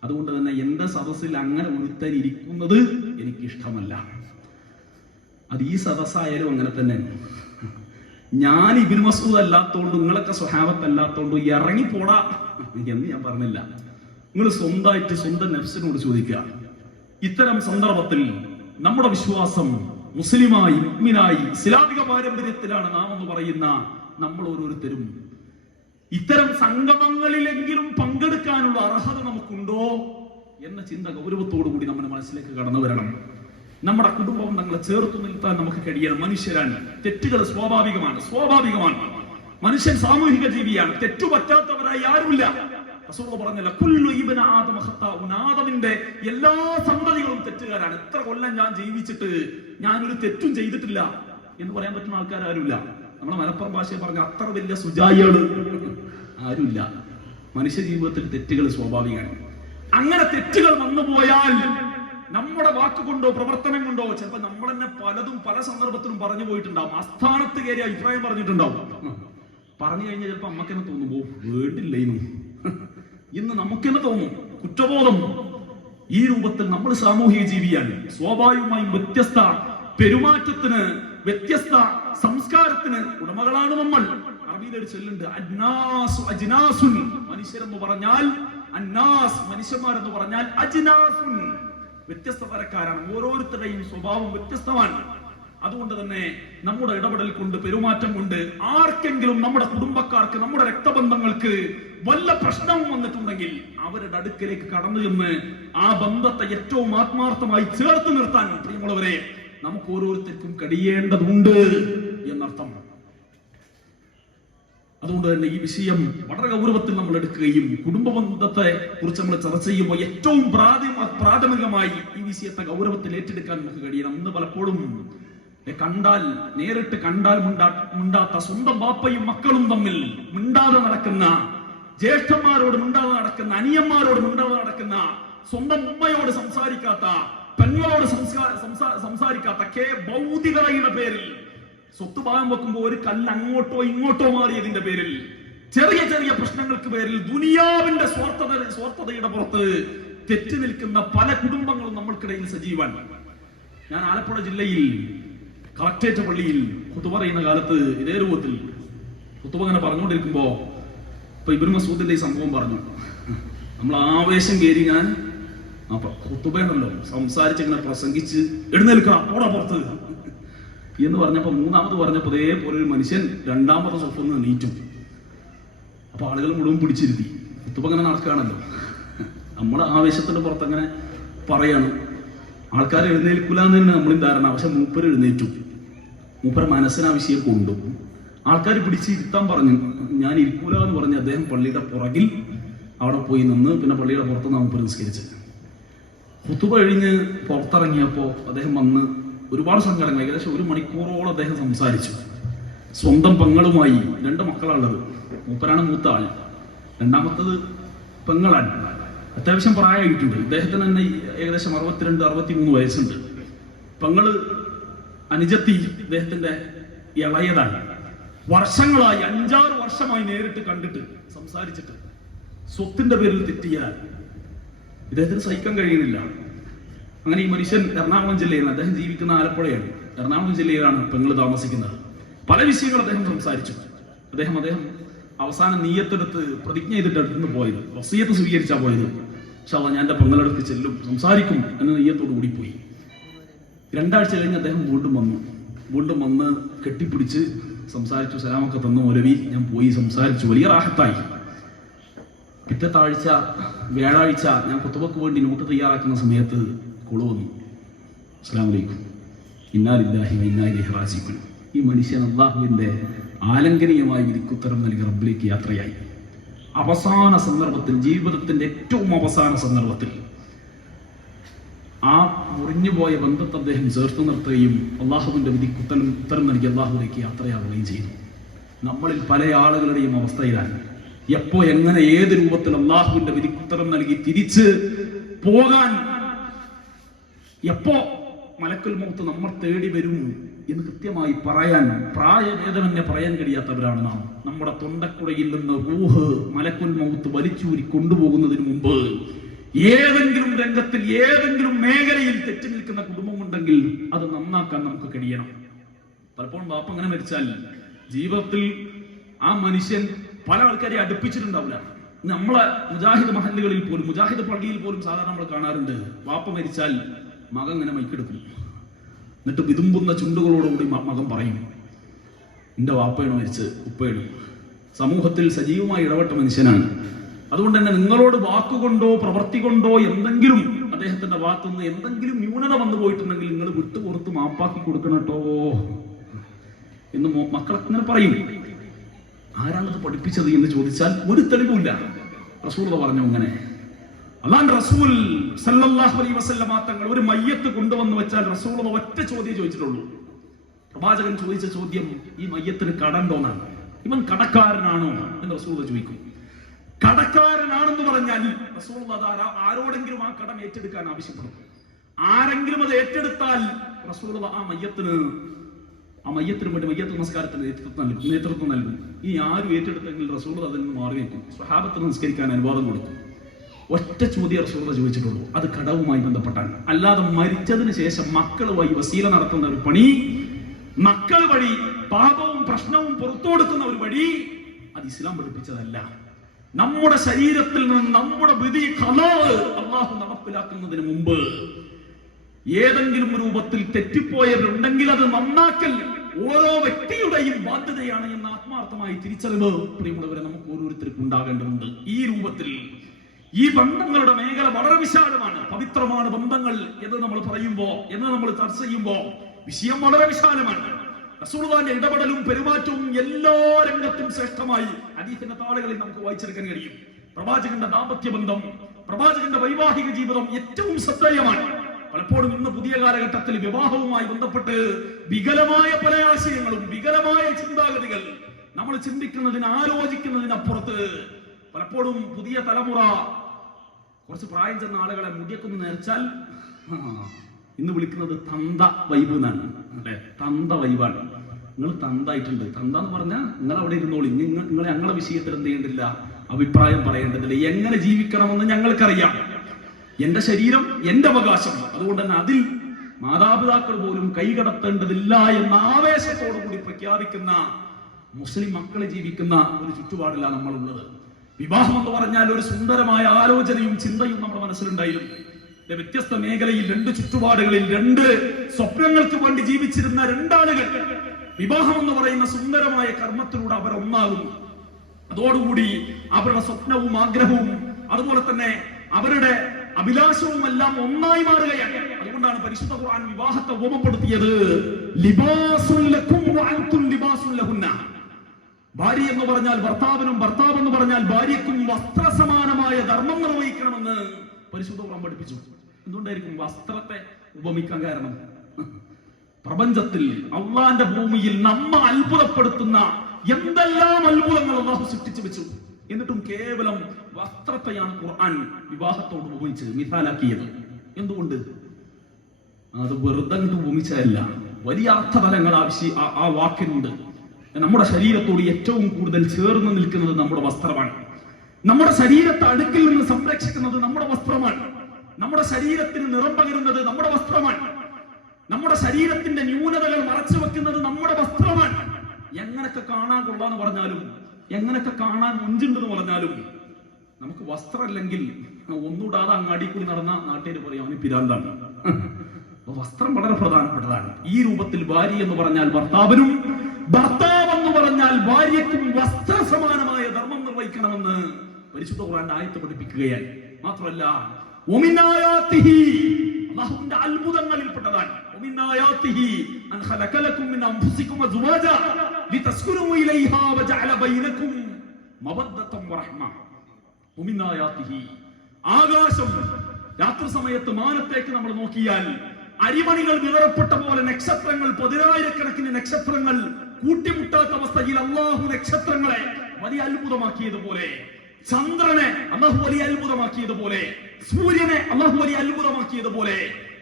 അതുകൊണ്ട് തന്നെ എന്റെ സദസ്സിൽ അങ്ങനെ ഒരുത്തൻ ഇരിക്കുന്നത് എനിക്ക് ഇഷ്ടമല്ല. അത് ഈ സദസ്സായാലും അങ്ങനെ തന്നെ. ഞാൻ ഇബ്നു മസ്ഊദ് അല്ലാത്തോണ്ട്, നിങ്ങളൊക്കെ സ്വഹാബത്ത് അല്ലാത്തോണ്ട് ഇറങ്ങിപ്പോടാ എന്ന് ഞാൻ പറഞ്ഞില്ല. നിങ്ങൾ സ്വന്തമായിട്ട് സ്വന്തം നഫ്സിനോട് ചോദിക്കുക. ഇത്തരം സന്ദർഭത്തിൽ നമ്മുടെ വിശ്വാസം മുസ്ലിമായി, മുഅ്മിനായി, ഇസ്ലാമിക പാരമ്പര്യത്തിലാണ് നാം എന്ന് പറയുന്ന നമ്മൾ ഓരോരുത്തരും ഇത്തരം സംഗമങ്ങളിലെങ്കിലും പങ്കെടുക്കാനുള്ള അർഹത നമുക്കുണ്ടോ എന്ന ചിന്ത ഗൗരവത്തോടു കൂടി നമ്മുടെ മനസ്സിലേക്ക് കടന്നു വരണം. നമ്മുടെ കുടുംബം ഞങ്ങളെ ചേർത്തു നിൽത്താൻ നമുക്ക് കഴിയണം. മനുഷ്യരാണ്, തെറ്റുകൾ സ്വാഭാവികമാണ്. മനുഷ്യൻ സാമൂഹിക ജീവിയാണ്, തെറ്റുപറ്റാത്തവരായി ആരുമില്ല. റസൂൽ പറഞ്ഞല്ലോ, കുല്ലു ഇബ്ന ആദമ ഖത്താഉൻ, ആദമിന്റെ എല്ലാ സന്തതികളും തെറ്റുകാരാണ്. എത്ര കൊല്ലം ഞാൻ ജീവിച്ചിട്ട് ഞാനൊരു തെറ്റും ചെയ്തിട്ടില്ല എന്ന് പറയാൻ പറ്റുന്ന ആൾക്കാർ ആരുമില്ല. നമ്മുടെ മലപ്പുറം ഭാഷയെ പറഞ്ഞ അത്ര വലിയ സുജായികള് ആരുമില്ല. മനുഷ്യ ജീവിതത്തിൽ തെറ്റുകൾ സ്വാഭാവികമാണ്. അങ്ങനെ തെറ്റുകൾ വന്നുപോയാൽ നമ്മുടെ വാക്കുകൊണ്ടോ പ്രവർത്തനം കൊണ്ടോ ചിലപ്പോൾ നമ്മൾ തന്നെ പലതും പല സന്ദർഭത്തിലും പറഞ്ഞു പോയിട്ടുണ്ടാവും. അസ്ഥാനത്ത് കയറി അഭിപ്രായം പറഞ്ഞിട്ടുണ്ടാവും. പറഞ്ഞു കഴിഞ്ഞാൽ ചിലപ്പോൾ അമ്മക്കെന്നെ തോന്നുമ്പോ വേണ്ടില്ലേനു ഇന്ന് നമുക്കെന്നെ തോന്നും. കുറ്റബോധം. ഈ രൂപത്തിൽ നമ്മൾ സാമൂഹിക ജീവിയാണ്. സ്വാഭാവികമായും വ്യത്യസ്ത പെരുമാറ്റത്തിന്, വ്യത്യസ്ത സംസ്കാരത്തിന് ഉടമകളാണ് നമ്മൾ. അറബിയിലൊരു ചൊല്ലുണ്ട്, അജ്നാസു അജ്നാസുൻ. മനുഷ്യരെന്ന് പറഞ്ഞാൽ അന്നാസ്, മനുഷ്യന്മാരെന്ന് പറഞ്ഞാൽ അജ്നാസുൻ, വ്യത്യസ്ത തരക്കാരാണ്. ഓരോരുത്തരുടെയും സ്വഭാവം വ്യത്യസ്തമാണ്. അതുകൊണ്ട് തന്നെ നമ്മുടെ ഇടപെടൽ കൊണ്ട്, പെരുമാറ്റം കൊണ്ട് ആർക്കെങ്കിലും, നമ്മുടെ കുടുംബക്കാർക്ക്, നമ്മുടെ രക്തബന്ധങ്ങൾക്ക് വല്ല പ്രശ്നവും വന്നിട്ടുണ്ടെങ്കിൽ അവരുടെ അടുക്കലേക്ക് കടന്നു ചെന്ന് ആ ബന്ധത്തെ ഏറ്റവും ആത്മാർത്ഥമായി ചേർത്ത് നിർത്താൻ പ്രിയമുള്ളവരെ നമുക്ക് ഓരോരുത്തർക്കും കഴിയേണ്ടതുണ്ട് എന്നർത്ഥം. അതുകൊണ്ട് തന്നെ ഈ വിഷയം വളരെ ഗൗരവത്തിൽ നമ്മൾ എടുക്കുകയും കുടുംബ ബന്ധത്തെ കുറിച്ച് നമ്മൾ ചർച്ച ചെയ്യുമ്പോൾ ഏറ്റവും പ്രാഥമികമായി ഈ വിഷയത്തെ ഗൗരവത്തിൽ ഏറ്റെടുക്കാൻ നമുക്ക് കഴിയണം. ഇന്ന് പലപ്പോഴും നേരിട്ട് കണ്ടാൽ മിണ്ടാത്ത സ്വന്തം ബാപ്പയും മക്കളും തമ്മിൽ മിണ്ടാതെ നടക്കുന്ന, ജ്യേഷ്ഠന്മാരോട് മിണ്ടാതെ നടക്കുന്ന, അനിയന്മാരോട് മിണ്ടാതെ നടക്കുന്ന, സ്വന്തം ഉമ്മയോട് സംസാരിക്കാത്ത, പെങ്ങളോട് സംസാരിക്കാത്ത ഭൗതികതയുടെ പേരിൽ സ്വത്ത് ഭാഗം വെക്കുമ്പോൾ ഒരു കല്ല് അങ്ങോട്ടോ ഇങ്ങോട്ടോ മാറിയതിന്റെ പേരിൽ, ചെറിയ ചെറിയ പ്രശ്നങ്ങൾക്ക് പേരിൽ ദുനിയാവിന്റെ സ്വാർത്ഥതയുടെ പുറത്ത് തെറ്റി നിൽക്കുന്ന പല കുടുംബങ്ങളും നമ്മൾക്കിടയിൽ സജീവമാണ്. ഞാൻ ആലപ്പുഴ ജില്ലയിൽ കളക്ടറേറ്റ് പള്ളിയിൽ ഖുതുബ പറയുന്ന കാലത്ത് ഇതേ രൂപത്തിൽ ഖുതുബ ഇങ്ങനെ പറഞ്ഞുകൊണ്ടിരിക്കുമ്പോ ഇപ്പൊ ഇബ്നു മസ്ഊദിന്റെ ഈ സംഭവം പറഞ്ഞു. നമ്മൾ ആവേശം കയറി ഞാൻ ഖുതുബയാണല്ലോ സംസാരിച്ചിങ്ങനെ പ്രസംഗിച്ച് എഴുന്നേൽക്കണം ഓടാ പുറത്ത് എന്ന് പറഞ്ഞപ്പോ മൂന്നാമത് പറഞ്ഞപ്പോ ഇതേപോലെ ഒരു മനുഷ്യൻ രണ്ടാമത്തെ സ്വപ്നം നീറ്റും. അപ്പൊ ആളുകൾ മുഴുവൻ പിടിച്ചിരുത്തി. ഖുതുബ ഇങ്ങനെ നടക്കുകയാണല്ലോ, നമ്മുടെ ആവേശത്തിന്റെ പുറത്ത് അങ്ങനെ പറയാണ്. ആൾക്കാർ എഴുന്നേൽക്കൂല എന്ന് തന്നെ നമ്മളും ധാരണ. പക്ഷെ മൂപ്പര് എഴുന്നേറ്റു. മൂപ്പര മനസ്സിന് ആ വിഷയം കൊണ്ടു. ആൾക്കാർ പിടിച്ച് ഇരുത്താൻ പറഞ്ഞു. ഞാൻ ഇരിക്കൂല എന്ന് പറഞ്ഞ് അദ്ദേഹം പള്ളിയുടെ പുറകിൽ അവിടെ പോയി നിന്ന് പിന്നെ പള്ളിയുടെ പുറത്തുനിന്ന് മൂപ്പര് നിസ്കരിച്ചത്. ഖുതുബ കഴിഞ്ഞ് പുറത്തിറങ്ങിയപ്പോ അദ്ദേഹം വന്ന് ഒരുപാട് സങ്കടങ്ങൾ, ഏകദേശം 1 മണിക്കൂറോളം അദ്ദേഹം സംസാരിച്ചു. സ്വന്തം പെങ്ങളുമായി, 2 മക്കളുള്ളത്. മൂപ്പരാണ് മൂത്ത ആൾ, രണ്ടാമത്തത് പെങ്ങളാണ്. അത്യാവശ്യം പ്രായമായിട്ടുണ്ട്. ഇദ്ദേഹത്തിന് തന്നെ ഏകദേശം 62-63 വയസ്സുണ്ട്. പെങ്ങള് അനുജത്തി ഇദ്ദേഹത്തിന്റെ ഇളയതാണ്. വർഷങ്ങളായി 5-6 വർഷമായി നേരിട്ട് കണ്ടിട്ട് സംസാരിച്ചിട്ട് സ്വത്തിന്റെ പേരിൽ തെറ്റിയാൽ ഇദ്ദേഹത്തിന് സഹിക്കാൻ കഴിയുന്നില്ല. അങ്ങനെ ഈ മനുഷ്യൻ എറണാകുളം ജില്ലയിലാണ്, അദ്ദേഹം ജീവിക്കുന്ന ആലപ്പുഴയാണ്, എറണാകുളം ജില്ലയിലാണ് പെങ്ങൾ താമസിക്കുന്നത്. പല വിഷയങ്ങൾ അദ്ദേഹം സംസാരിച്ചു. അദ്ദേഹം അവസാനം നീയത്തെടുത്ത് പ്രതിജ്ഞ ചെയ്തിട്ട് അടുത്തുനിന്ന് പോയത്, വസിയത്ത് സ്വീകരിച്ചാ പോയത്. പക്ഷെ ഞാൻ എന്റെ പെങ്ങളടുത്ത് ചെല്ലും, സംസാരിക്കും എന്ന നീയത്തോടു കൂടി പോയി. 2 ആഴ്ച കഴിഞ്ഞ് അദ്ദേഹം വീണ്ടും വന്ന് കെട്ടിപ്പിടിച്ച് സംസാരിച്ചു, സലാമൊക്കെ തന്നു. മൗലവി ഞാൻ പോയി സംസാരിച്ചു, വലിയ റാഹത്തായി. പിറ്റത്തെ ആഴ്ച വ്യാഴാഴ്ച ഞാൻ ഖുതുബക്ക് വേണ്ടി നോട്ട് തയ്യാറാക്കുന്ന സമയത്ത് കോള് വന്നു. അസ്സലാമു അലൈക്കും, ഇന്നാ ലില്ലാഹി വ ഇന്നാ ഇലൈഹി റാജിഊൻ. ഈ മനുഷ്യൻ അള്ളാഹുവിന്റെ ആലംഘനീയമായ വിധിക്കുത്തരം നൽകി റബ്ബിലേക്ക് യാത്രയായി. അവസാന സന്ദർഭത്തിൽ, ജീവിതത്തിന്റെ ഏറ്റവും അവസാന സന്ദർഭത്തിൽ ആ മുറിഞ്ഞുപോയ ബന്ധത്തെ അദ്ദേഹം ചേർത്ത് നിർത്തുകയും അള്ളാഹുവിന്റെ ഉത്തരം നൽകി അള്ളാഹുവിലേക്ക് യാത്രയാവുകയും ചെയ്തു. നമ്മളിൽ പല ആളുകളുടെയും അവസ്ഥ ഇതാണ്. എപ്പോ എങ്ങനെ ഏത് രൂപത്തിൽ അള്ളാഹുവിന്റെ വിധിക്കുത്തരം നൽകി തിരിച്ച് പോകാൻ എപ്പോ മലക്കുൽ മൗത്ത് നമ്മൾ തേടി വരും എന്ന് കൃത്യമായി പറയാൻ പ്രായഭേദമന്യേ പറയാൻ കഴിയാത്തവരാണ് നാം. നമ്മുടെ തൊണ്ടക്കുഴയിൽ നിന്ന് റൂഹ് മലക്കുൽ മൗത്ത് വലിച്ചൂരി കൊണ്ടുപോകുന്നതിന് മുമ്പ് ഏതെങ്കിലും രംഗത്തിൽ, ഏതെങ്കിലും മേഖലയിൽ തെറ്റി നിൽക്കുന്ന കുടുംബമുണ്ടെങ്കിൽ അത് നന്നാക്കാൻ നമുക്ക് കഴിയണം. പലപ്പോഴും ബാപ്പ അങ്ങനെ മരിച്ചാൽ ജീവിതത്തിൽ ആ മനുഷ്യൻ പല ആൾക്കാരെ അടുപ്പിച്ചിട്ടുണ്ടാവില്ല. നമ്മളെ മുജാഹിദ് മഹല്ലുകളിൽ പോലും, മുജാഹിദ് പള്ളിയിൽ പോലും സാധാരണ നമ്മൾ കാണാറുണ്ട്, വാപ്പ മരിച്ചാൽ മകൻ ഇങ്ങനെ മൈക്കെടുക്കും. എന്നിട്ട് വിതുമ്പുന്ന ചുണ്ടുകളോടുകൂടി മകൻ പറയും, എന്റെ വാപ്പയാണ് മരിച്ചത്, ഉപ്പയാണ്. സമൂഹത്തിൽ സജീവമായി ഇടപെട്ട മനുഷ്യനാണ്. അതുകൊണ്ട് തന്നെ നിങ്ങളോട് വാക്കുകൊണ്ടോ പ്രവൃത്തി കൊണ്ടോ എന്തെങ്കിലും അദ്ദേഹത്തിന്റെ ഭാഗത്തുനിന്ന് എന്തെങ്കിലും ന്യൂനത വന്നു പോയിട്ടുണ്ടെങ്കിൽ നിങ്ങൾ വിട്ടുപുറത്ത് മാപ്പാക്കി കൊടുക്കണം കേട്ടോ എന്ന് മക്കളെ ഇങ്ങനെ പറയും. ആരാണത് പഠിപ്പിച്ചത് എന്ന് ചോദിച്ചാൽ ഒരു തെളിവുമില്ല. റസൂൽ പറഞ്ഞു അങ്ങനെ. അല്ലാണ്ട് റസൂൽ സല്ലല്ലാഹു അലൈഹി വസല്ലമ തങ്ങൾ ഒരു മയ്യത്ത് കൊണ്ടുവന്ന് വെച്ചാൽ റസൂൽ ഒറ്റ ചോദ്യം ചോദിച്ചിട്ടുള്ളൂ. പ്രവാചകൻ ചോദിച്ച ചോദ്യം, ഈ മയ്യത്തിന് കടണ്ടോന്നാണ്, ഇവൻ കടക്കാരനാണോ എന്ന് റസൂൽ ചോദിക്കും. കടക്കാരനാണെന്ന് പറഞ്ഞാൽ റസൂൽ ആരോടെങ്കിലും ആ കടം ഏറ്റെടുക്കാൻ ആവശ്യപ്പെടും. ആരെങ്കിലും അത് ഏറ്റെടുത്താൽ റസൂൽ ആ മയ്യത്തിന് വേണ്ടി മയ്യത്ത് നമസ്കാരത്തിന് നേതൃത്വം നൽകും. ഈ ആരും ഏറ്റെടുത്തെങ്കിൽ റസൂൽ അതിൽ നിന്ന് മാറി നിൽക്കും. സ്വഹാബത്തിന് നമസ്കരിക്കാൻ അനുവാദം കൊടുക്കും. ഒറ്റ ചോദ്യം റസൂൽ ചോദിച്ചിട്ടുള്ളൂ, അത് കടവുമായി ബന്ധപ്പെട്ടാണ്. അല്ലാതെ മരിച്ചതിന് ശേഷം മക്കളുമായി വസീല നടത്തുന്ന ഒരു പണി, മക്കൾ വഴി പാപവും പ്രശ്നവും പുറത്തു കൊടുക്കുന്ന ഒരു വഴി, അത് ഇസ്ലാം പഠിപ്പിച്ചതല്ല. നമ്മുടെ ശരീരത്തിൽ നിന്ന് നമ്മുടെ വിധി അല്ലാഹു നടപ്പിലാക്കുന്നതിന് മുമ്പ് ഏതെങ്കിലും രൂപത്തിൽ തെറ്റിപ്പോയവരുണ്ടെങ്കിൽ അത് നന്നാക്കൽ ഓരോ വ്യക്തിയുടെയും ബാധ്യതയാണ് എന്ന ആത്മാർത്ഥമായി തിരിച്ചറിവ് പ്രിയമുള്ളവരെ നമുക്ക് ഓരോരുത്തർക്കും ഉണ്ടാകേണ്ടതുണ്ട്. ഈ രൂപത്തിൽ ഈ ബന്ധങ്ങളുടെ മേഖല വളരെ വിശാലമാണ്, പവിത്രമാണ് ബന്ധങ്ങൾ എന്ന് നമ്മൾ പറയുമ്പോ, എന്ന് നമ്മൾ ചർച്ച ചെയ്യുമ്പോ വിഷയം വളരെ വിശാലമാണ്. റസൂലുള്ളാഹിന്റെ ഇടപെടലും പെരുമാറ്റവും എല്ലാ രംഗത്തും ശ്രേഷ്ഠമായി ഹദീസിന്റെ താളുകളിൽ നമുക്ക് വായിച്ചെടുക്കാൻ കഴിയും. പ്രവാചകന്റെ ദാമ്പത്യ ബന്ധം, പ്രവാചകന്റെ വൈവാഹിക ജീവിതം ഏറ്റവും ശ്രദ്ധേയമാണ്. പലപ്പോഴും ഇന്ന് പുതിയ കാലഘട്ടത്തിൽ വിവാഹവുമായി ബന്ധപ്പെട്ട് വികലമായ പല ആശയങ്ങളും, വികലമായ ചിന്താഗതികൾ നമ്മൾ ചിന്തിക്കുന്നതിന്, ആലോചിക്കുന്നതിനപ്പുറത്ത് പലപ്പോഴും പുതിയ തലമുറ കുറച്ച് പ്രായം ചെന്ന ആളുകളെ മുടിയൊക്കെ നേർച്ചാൽ ഇന്ന് വിളിക്കുന്നത് തന്ത വൈബ് എന്നാണ്. അല്ലെ, തന്ത വൈബാണ്. നിങ്ങൾ തന്തായിട്ടുണ്ട്. തന്ത എന്ന് പറഞ്ഞാൽ നിങ്ങൾ അവിടെ ഇരുന്നോളി, നിങ്ങൾ ഞങ്ങളെ വിഷയത്തിൽ എന്ത് ചെയ്യേണ്ടില്ല, അഭിപ്രായം പറയേണ്ടതില്ല. എങ്ങനെ ജീവിക്കണമെന്ന് ഞങ്ങൾക്കറിയാം. എന്റെ ശരീരം എന്റെ അവകാശം, അതുകൊണ്ട് തന്നെ അതിൽ മാതാപിതാക്കൾ പോലും കൈകടത്തേണ്ടതില്ല എന്ന ആവേശത്തോടു കൂടി പ്രഖ്യാപിക്കുന്ന മുസ്ലിം മക്കളെ ജീവിക്കുന്ന ഒരു ചുറ്റുപാടില്ല നമ്മളുള്ളത്. വിവാഹം എന്ന് പറഞ്ഞാൽ ഒരു സുന്ദരമായ ആലോചനയും ചിന്തയും നമ്മുടെ മനസ്സിലുണ്ടായിരുന്നു. വ്യത്യസ്ത മേഖലയിൽ, 2 ചുറ്റുപാടുകളിൽ 2 സ്വപ്നങ്ങൾക്ക് വേണ്ടി ജീവിച്ചിരുന്ന 2 ആളുകൾ വിവാഹം എന്ന് പറയുന്ന സുന്ദരമായ കർമ്മത്തിലൂടെ അവർ ഒന്നാകുന്നു. അതോടുകൂടി അവരുടെ സ്വപ്നവും ആഗ്രഹവും അതുപോലെ തന്നെ അവരുടെ അഭിലാഷവും എല്ലാം ഒന്നായി മാറുകയാണ്. അതുകൊണ്ടാണ് പരിശുദ്ധ ഖുർആൻ വിവാഹത്തെ ഉപമപ്പെടുത്തിയത് ലിബാസുൽ ലക്കും വ അൻതും ലിബാസുൽ ലഹുന്ന. ഭാര്യ എന്ന് പറഞ്ഞാൽ ഭർത്താവിനും, ഭർത്താവ് എന്ന് പറഞ്ഞാൽ ഭാര്യയ്ക്കും വസ്ത്രസമാനമായ ധർമ്മം നിർവഹിക്കണമെന്ന് പരിശുദ്ധ ഖുർആൻ പഠിപ്പിച്ചു. എന്തുകൊണ്ടായിരിക്കും വസ്ത്രത്തെ ഉപമിക്കാൻ കാരണം? പ്രപഞ്ചത്തിൽ അള്ളാന്റെ ഭൂമിയിൽ നമ്മെ അത്ഭുതപ്പെടുത്തുന്ന എന്തെല്ലാം അത്ഭുതങ്ങൾ അള്ളാഹു സൃഷ്ടിച്ചു വെച്ചു. എന്നിട്ടും കേവലം വസ്ത്രത്തെയാണ് ഖുർആൻ വിവാഹത്തോട് ഉപയോഗിച്ച് മിസാലാക്കിയത്. എന്തുകൊണ്ട്? അത് വെറുതെ അങ്ങോട്ട് ഭൂമിച്ചതല്ല, വലിയ അർത്ഥതലങ്ങൾ ആ വാക്കിനുണ്ട്. നമ്മുടെ ശരീരത്തോട് ഏറ്റവും കൂടുതൽ ചേർന്ന് നിൽക്കുന്നത് നമ്മുടെ വസ്ത്രമാണ്. നമ്മുടെ ശരീരത്തെ അടുക്കിൽ നിന്ന് സംരക്ഷിക്കുന്നത് നമ്മുടെ വസ്ത്രമാണ്. നമ്മുടെ ശരീരത്തിന് നിറം പകരുന്നത് നമ്മുടെ വസ്ത്രമാണ്. നമ്മുടെ ശരീരത്തിന്റെ ന്യൂനതകൾ മറച്ചു വെക്കുന്നത് നമ്മുടെ വസ്ത്രമാണ്. എങ്ങനൊക്കെ കാണാൻ കൊള്ളാന്ന് പറഞ്ഞാലും, എങ്ങനൊക്കെ കാണാൻ മുഞ്ചുണ്ടെന്ന് പറഞ്ഞാലും, നമുക്ക് വസ്ത്രമല്ലെങ്കിൽ ഒന്നുകൂടാതെ അങ്ങാടി കൂടി നടന്ന നാട്ടുകാർ പറയും അവന് പിരാന്താണ്. വസ്ത്രം വളരെ പ്രധാനപ്പെട്ടതാണ്. ഈ രൂപത്തിൽ ഭാര്യ എന്ന് പറഞ്ഞാൽ ഭർത്താവിനും, ഭർത്താവ് എന്ന് പറഞ്ഞാൽ ഭാര്യയ്ക്കും വസ്ത്ര സമാനമായ ധർമ്മം നിർവഹിക്കണമെന്ന് പരിശുദ്ധ ഖുർആൻ ആയത്ത് പഠിപ്പിക്കുകയാണ്. മാത്രമല്ല അല്ലാഹുവിന്റെ അത്ഭുതങ്ങളിൽപ്പെട്ടതാണ് അൻ ഖലഖ ലക്കും മിൻ അൻഫുസികും അസ്വാജ ലിതസ്കുനൂ ഇലൈഹാ വജഅല ബൈനകും മവദ്ദതൻ വറഹ്മ. ആകാശം രാത്രി സമയത്ത് മാനത്തേക്ക് നമ്മൾ നോക്കിയാൽ അരിമണികൾ വിതറപ്പെട്ട പോലെ നക്ഷത്രങ്ങൾ, 10,000-കണക്കിന് നക്ഷത്രങ്ങൾ കൂട്ടിമുട്ടാത്ത അവസ്ഥയിൽ അള്ളാഹു നക്ഷത്രങ്ങളെ വലിയ അത്ഭുതമാക്കിയതുപോലെ, ചന്ദ്രനെ അള്ളാഹു വലിയ അത്ഭുതമാക്കിയതുപോലെ, സൂര്യനെ അള്ളാഹു വലിയ അത്ഭുതമാക്കിയതുപോലെ,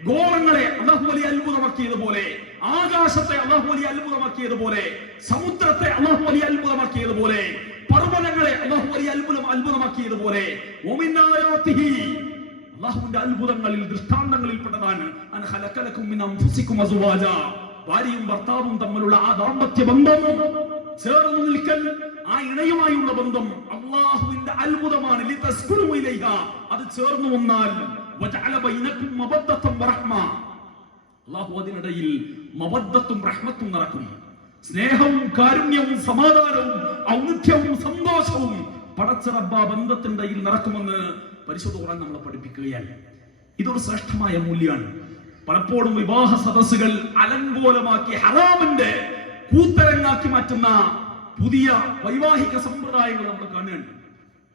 ഗോളങ്ങളെ അള്ളാഹു വലിയ അത്ഭുതമാക്കിയതുപോലെ, ആകാശത്തെ അള്ളാഹു വലിയ അത്ഭുതമാക്കിയതുപോലെ, സമുദ്രത്തെ അള്ളാഹു വലിയ അത്ഭുതമാക്കിയതുപോലെ, പർവ്വതങ്ങളെ അള്ളാഹു വലിയ അത്ഭുതമാക്കിയതുപോലെ, അല്ലാഹുവിന്റെ അത്ഭുതങ്ങളിൽ, ദൃഷ്ടാന്തങ്ങളിൽപ്പെട്ടതാണ് അൻ ഖലഖ ലക്കും മിൻ അൻഫുസികും അസ്വാജ. ഭാര്യയും ഭർത്താവും തമ്മിലുള്ള ആ ദാമ്പത്യ ബന്ധം, ചേർന്ന് നിൽക്കൽ, ആ ഇണയുമായുള്ള ബന്ധം അല്ലാഹുവിന്റെ അത്ഭുതമാണ്. ലിതസ്കുനൂ ഇലൈഹാ, അത് ചേർന്ന് വന്നാൽ വജഅല ബൈനകും മവദ്ദതൻ വറഹ്മ, അല്ലാഹു അതിനിടയിൽ മവദ്ദത്തും റഹ്മത്തും നടക്കും. സ്നേഹവും കാരുണ്യവും സമാധാനവും ഔന്നത്യവും സന്തോഷവും പടച്ച റബ്ബ ബന്ധത്തിന്റെ ഇടയിൽ നടക്കുമെന്ന് പരിശുദ്ധ ഖുർആൻ നമ്മളെ പഠിപ്പിക്കുകയാണ്. ഇതൊരു ശ്രേഷ്ഠമായ മൂല്യമാണ്. പലപ്പോഴും വിവാഹ സദസ്സുകൾ അലങ്കോലമാക്കി ഹറാമിന്റെ കൂത്തരങ്ങാക്കി മാറ്റുന്ന പുതിയ വൈവാഹിക സമ്പ്രദായങ്ങൾ നമ്മൾ കാണുകയാണ്.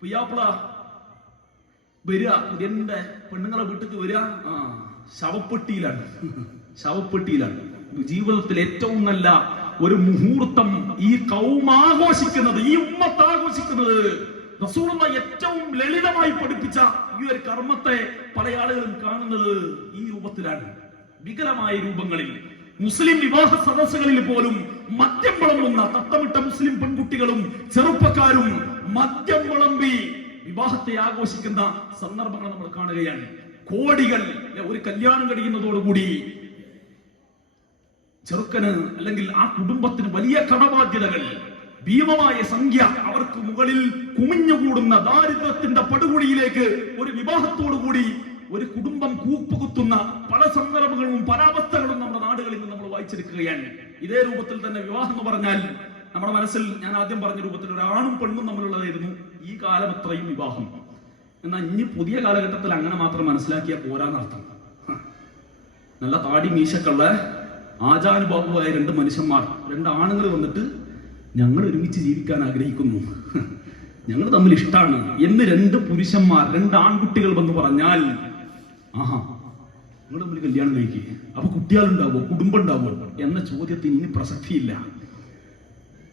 പിയാപ്പിള വരിക, പുതിയന്റെ പെണ്ണുങ്ങളെ വീട്ടിൽ വരിക, ശവപ്പെട്ടിയിലാണ്. ശവപ്പെട്ടിയിലാണ്. ജീവിതത്തിൽ ഏറ്റവും നല്ല ഒരു മുഹൂർത്തം ഈ കൗമ ആഘോഷിക്കുന്നത്, ഈ ഉമ്മത്ത് ആഘോഷിക്കുന്നത്, റസൂലുള്ളാഹി ഏറ്റവും ലളിതമായി പഠിപ്പിച്ച ഈ ഒരു കർമ്മത്തെ പല ആളുകളും കാണുന്നത് ഈ രൂപത്തിലാണ്, വികലമായ രൂപങ്ങളിൽ. മുസ്ലിം വിവാഹ സദസ്സുകളിൽ പോലും മദ്യം വിളമ്പുന്ന തത്തമിട്ട മുസ്ലിം പെൺകുട്ടികളും ചെറുപ്പക്കാരും മദ്യം വിളമ്പി വിവാഹത്തെ ആഘോഷിക്കുന്ന സന്ദർഭങ്ങൾ നമ്മൾ കാണുകയാണ്. കോടികൾ, ഒരു കല്യാണം കഴിയുന്നതോടുകൂടി ചെറുക്കന് അല്ലെങ്കിൽ ആ കുടുംബത്തിന് വലിയ കടബാധ്യതകൾ, ഭീമമായ സംഖ്യ അവർക്ക് മുകളിൽ കുമിഞ്ഞുകൂടുന്ന ദാരിദ്ര്യത്തിന്റെ പടുകുഴിയിലേക്ക് ഒരു വിവാഹത്തോടുകൂടി ഒരു കുടുംബം കൂപ്പുകുത്തുന്ന പല സന്ദർഭങ്ങളും പല അവസ്ഥകളും നമ്മുടെ നാടുകളിൽ നിന്ന് നമ്മൾ വായിച്ചെടുക്കുകയാണ്. ഇതേ രൂപത്തിൽ തന്നെ വിവാഹം എന്ന് പറഞ്ഞാൽ നമ്മുടെ മനസ്സിൽ ഞാൻ ആദ്യം പറഞ്ഞ രൂപത്തിൽ ഒരു ആണും പെണ്ണും തമ്മിലുള്ളതായിരുന്നു ഈ കാലം അത്രയും വിവാഹം. എന്നാൽ ഇനി പുതിയ കാലഘട്ടത്തിൽ അങ്ങനെ മാത്രം മനസ്സിലാക്കിയാൽ പോരാന്നർത്ഥം. നല്ല താടി മീശക്കുള്ള ആചാനുബാബുവായ 2 മനുഷ്യന്മാർ, 2 ആണുങ്ങൾ വന്നിട്ട് ഞങ്ങൾ ഒരുമിച്ച് ജീവിക്കാൻ ആഗ്രഹിക്കുന്നു, ഞങ്ങൾ തമ്മിൽ ഇഷ്ടമാണ് എന്ന് 2 പുരുഷന്മാർ, 2 ആൺകുട്ടികൾ വന്ന് പറഞ്ഞാൽ, ആഹാ നിങ്ങൾ തമ്മിൽ കല്യാണം കഴിക്കുക, അപ്പൊ കുട്ടികളുണ്ടാവോ, കുടുംബം ഉണ്ടാവോ എന്ന ചോദ്യത്തിന് ഇനി പ്രസക്തിയില്ല.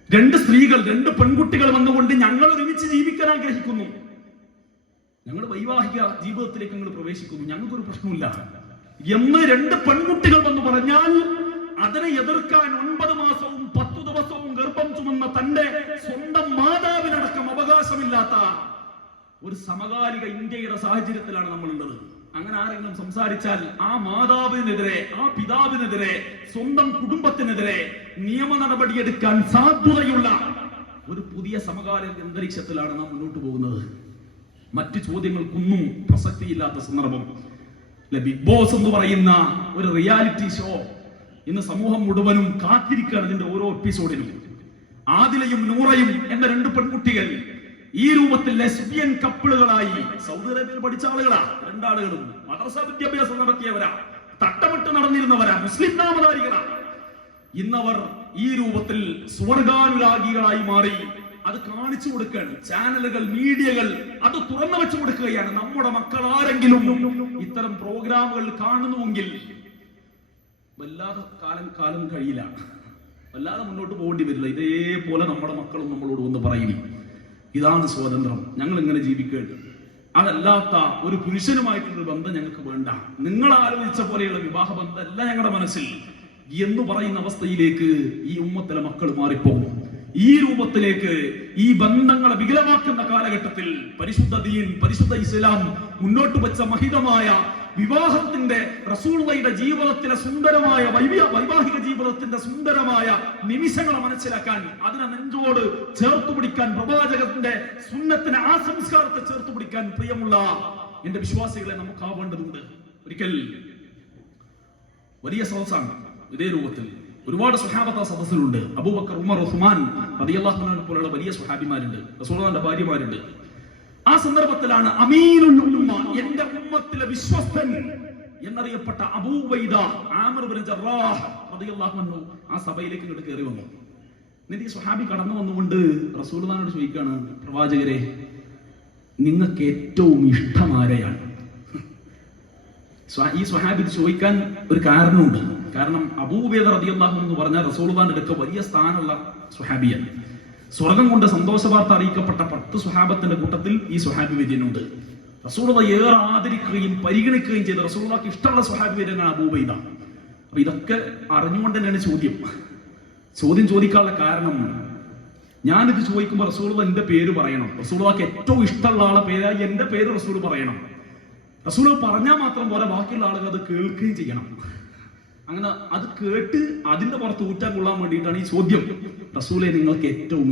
2 സ്ത്രീകൾ, 2 പെൺകുട്ടികൾ വന്നുകൊണ്ട് ഞങ്ങൾ ഒരുമിച്ച് ജീവിക്കാൻ ആഗ്രഹിക്കുന്നു, ഞങ്ങൾ വൈവാഹിക ജീവിതത്തിലേക്ക് ഞങ്ങൾ പ്രവേശിക്കുന്നു, ഞങ്ങൾക്കൊരു പ്രശ്നമില്ല എന്ന് 2 പെൺകുട്ടികൾ വന്ന് പറഞ്ഞാൽ അതിനെ എതിർക്കാൻ 9 മാസവും 10 ദിവസവും ഗർഭം ചുമന്ന തന്റെ സ്വന്തം മാതാവിനടക്കം അവകാശമില്ലാത്ത ഒരു സമകാലിക ഇന്ത്യയുടെ സാഹചര്യത്തിലാണ് നമ്മളുള്ളത്. അങ്ങനെ ആരെങ്കിലും സംസാരിച്ചാൽ ആ മാതാവിനെതിരെ, ആ പിതാവിനെതിരെ, സ്വന്തം കുടുംബത്തിനെതിരെ നിയമ നടപടിയെടുക്കാൻ സാധ്യതയുള്ള ഒരു പുതിയ സമകാലിക അന്തരീക്ഷത്തിലാണ് നാം മുന്നോട്ട് പോകുന്നത്. മറ്റു ചോദ്യങ്ങൾക്കൊന്നും പ്രസക്തിയില്ലാത്ത സന്ദർഭം. ബിഗ് ബോസ് എന്ന് പറയുന്ന ഒരു റിയാലിറ്റി ഷോ ഇന്ന് സമൂഹം മുഴുവനും കാത്തിരിക്കുകയാണ് ഇതിന്റെ ഓരോ എപ്പിസോഡിലും. ആദിലയും നൂറയും എന്ന 2 പെൺകുട്ടികൾ ഈ രൂപത്തിൽ ലെസ്ബിയൻ കപ്പിളുകളായി സൗദി അറേബ്യയിൽ പഠിച്ച ആളുകളാ. 2 ആളുകളും മദ്രസ വിദ്യാഭ്യാസം നടത്തിയവരാ, തട്ടമിട്ട് നടന്നിരുന്നവരാ, മുസ്ലിം നാമധാരികളാ. ഇന്നവർ ഈ രൂപത്തിൽ സ്വർഗാനുരാഗികളായി മാറി. അത് കാണിച്ചു കൊടുക്കുകയാണ് ചാനലുകൾ, മീഡിയകൾ അത് തുറന്നു വെച്ചു കൊടുക്കുകയാണ്. നമ്മുടെ മക്കൾ ആരെങ്കിലും ഇത്തരം പ്രോഗ്രാമുകൾ കാണുന്നുവെങ്കിൽ വല്ലാതെ കാലം കഴിയില്ല, വല്ലാതെ മുന്നോട്ട് പോകേണ്ടി വരില്ല. ഇതേപോലെ നമ്മുടെ മക്കളും നമ്മളോട് ഒന്ന് പറയും, ഇതാണ് സ്വാതന്ത്ര്യം, ഞങ്ങൾ ഇങ്ങനെ ജീവിക്കേണ്ടത്, അതല്ലാത്ത ഒരു പുരുഷനുമായിട്ടുള്ള ബന്ധം ഞങ്ങൾക്ക് വേണ്ട, നിങ്ങൾ ആലോചിച്ച പോലെയുള്ള വിവാഹ ബന്ധമല്ല ഞങ്ങളുടെ മനസ്സിൽ എന്ന് പറയുന്ന അവസ്ഥയിലേക്ക് ഈ ഉമ്മത്തിലെ മക്കൾ മാറിപ്പോകും. ഈ രൂപത്തിലേക്ക് ഈ ബന്ധങ്ങളെ വികലമാക്കുന്ന കാലഘട്ടത്തിൽ പരിശുദ്ധ ദീൻ, പരിശുദ്ധ ഇസ്ലാം മുന്നോട്ട് വെച്ച മഹിതമായ വിവാഹത്തിന്റെ, റസൂലുള്ളാഹിയുടെ ജീവിതത്തിലെ സുന്ദരമായ വൈവാഹിക ജീവിതത്തിന്റെ സുന്ദരമായ നിമിഷങ്ങളെ മനസ്സിലാക്കാൻ, അതിനെ നെഞ്ചോട് ചേർത്തു പിടിക്കാൻ, പ്രവാചകന്റെ സുന്നത്തിനെ, ആ സംസ്കാരത്തെ ചേർത്തു പിടിക്കാൻ പ്രിയമുള്ള എന്റെ വിശ്വാസികളെ നമുക്കാവേണ്ടതുണ്ട്. ഒരിക്കൽ വലിയ സദസ്സാണ്, ഇതേ രൂപത്തിൽ ഒരുപാട് സ്വഹാബത്ത് സദസ്സിലുണ്ട്. അബൂബക്കർ, ഉമർ, ഉസ്മാൻ റളിയല്ലാഹു അൻഹു പോലുള്ള വലിയ സ്വഹാബിമാരുണ്ട്, റസൂലുള്ളാഹിന്റെ ഭാര്യമാരുണ്ട്. ആ സന്ദർഭത്തിലാണ് അമീനുൽ ഉമ്മ, എന്റെ ഉമ്മത്തിലെ വിശ്വസ്തൻ എന്നറിയപ്പെട്ട അബൂ ഉബൈദ ആമിർ ഇബ്നു ജറാഹ് റളിയല്ലാഹു അൻഹു ആ സഭയിലേക്ക് ഇങ്ങോട്ട് കയറി വന്നു. എന്നിട്ട് ഈ സ്വഹാബി കടന്നു വന്നുകൊണ്ട് റസൂലുള്ളാഹിനോട് ചോദിക്കാണ്, പ്രവാചകരെ, നിങ്ങൾക്ക് ഏറ്റവും ഇഷ്ടം ആരെയാണ്? ഈ സ്വഹാബി ചോദിക്കാൻ ഒരു കാരണമുണ്ട്. കാരണം അബൂ ഉബൈദ റളിയല്ലാഹു അൻഹു എന്ന് പറഞ്ഞാൽ റസൂലുള്ളാഹിന്റെ അടുക്ക വലിയ സ്ഥാനമുള്ള സ്വഹാബിയാണ്. സ്വർഗം കൊണ്ട് സന്തോഷ വാർത്ത അറിയിക്കപ്പെട്ട 10 സ്വഹാബത്തിന്റെ കൂട്ടത്തിൽ ഈ സ്വഹാബി വര്യനുണ്ട്. റസൂലുള്ളാഹി ഏറെ ആദരിക്കുകയും പരിഗണിക്കുകയും ചെയ്ത റസൂലുള്ളാഹിക്ക് ഇഷ്ടമുള്ള സ്വഹാബി വര്യനാണ് അബൂ ഉബൈദ. അപ്പൊ ഇതൊക്കെ അറിഞ്ഞുകൊണ്ട് തന്നെയാണ് ചോദ്യം ചോദിക്കാനുള്ള കാരണം, ഞാനിത് ചോദിക്കുമ്പോൾ റസൂലുള്ളാഹി എന്റെ പേര് പറയണം, റസൂലുള്ളാഹിക്ക് ഏറ്റവും ഇഷ്ടമുള്ള ആളെ പേരായി എന്റെ പേര് റസൂൽ പറയണം. റസൂൽ പറഞ്ഞാൽ മാത്രം പോലെ ബാക്കിയുള്ള ആളുകൾ അത് കേൾക്കുകയും ചെയ്യണം. അങ്ങനെ അത് കേട്ട് അതിന്റെ പുറത്ത് ഊറ്റാൻ കൊള്ളാൻ വേണ്ടിയിട്ടാണ് ഈ ചോദ്യം. റസൂലെ, നിങ്ങൾക്ക് ഏറ്റവും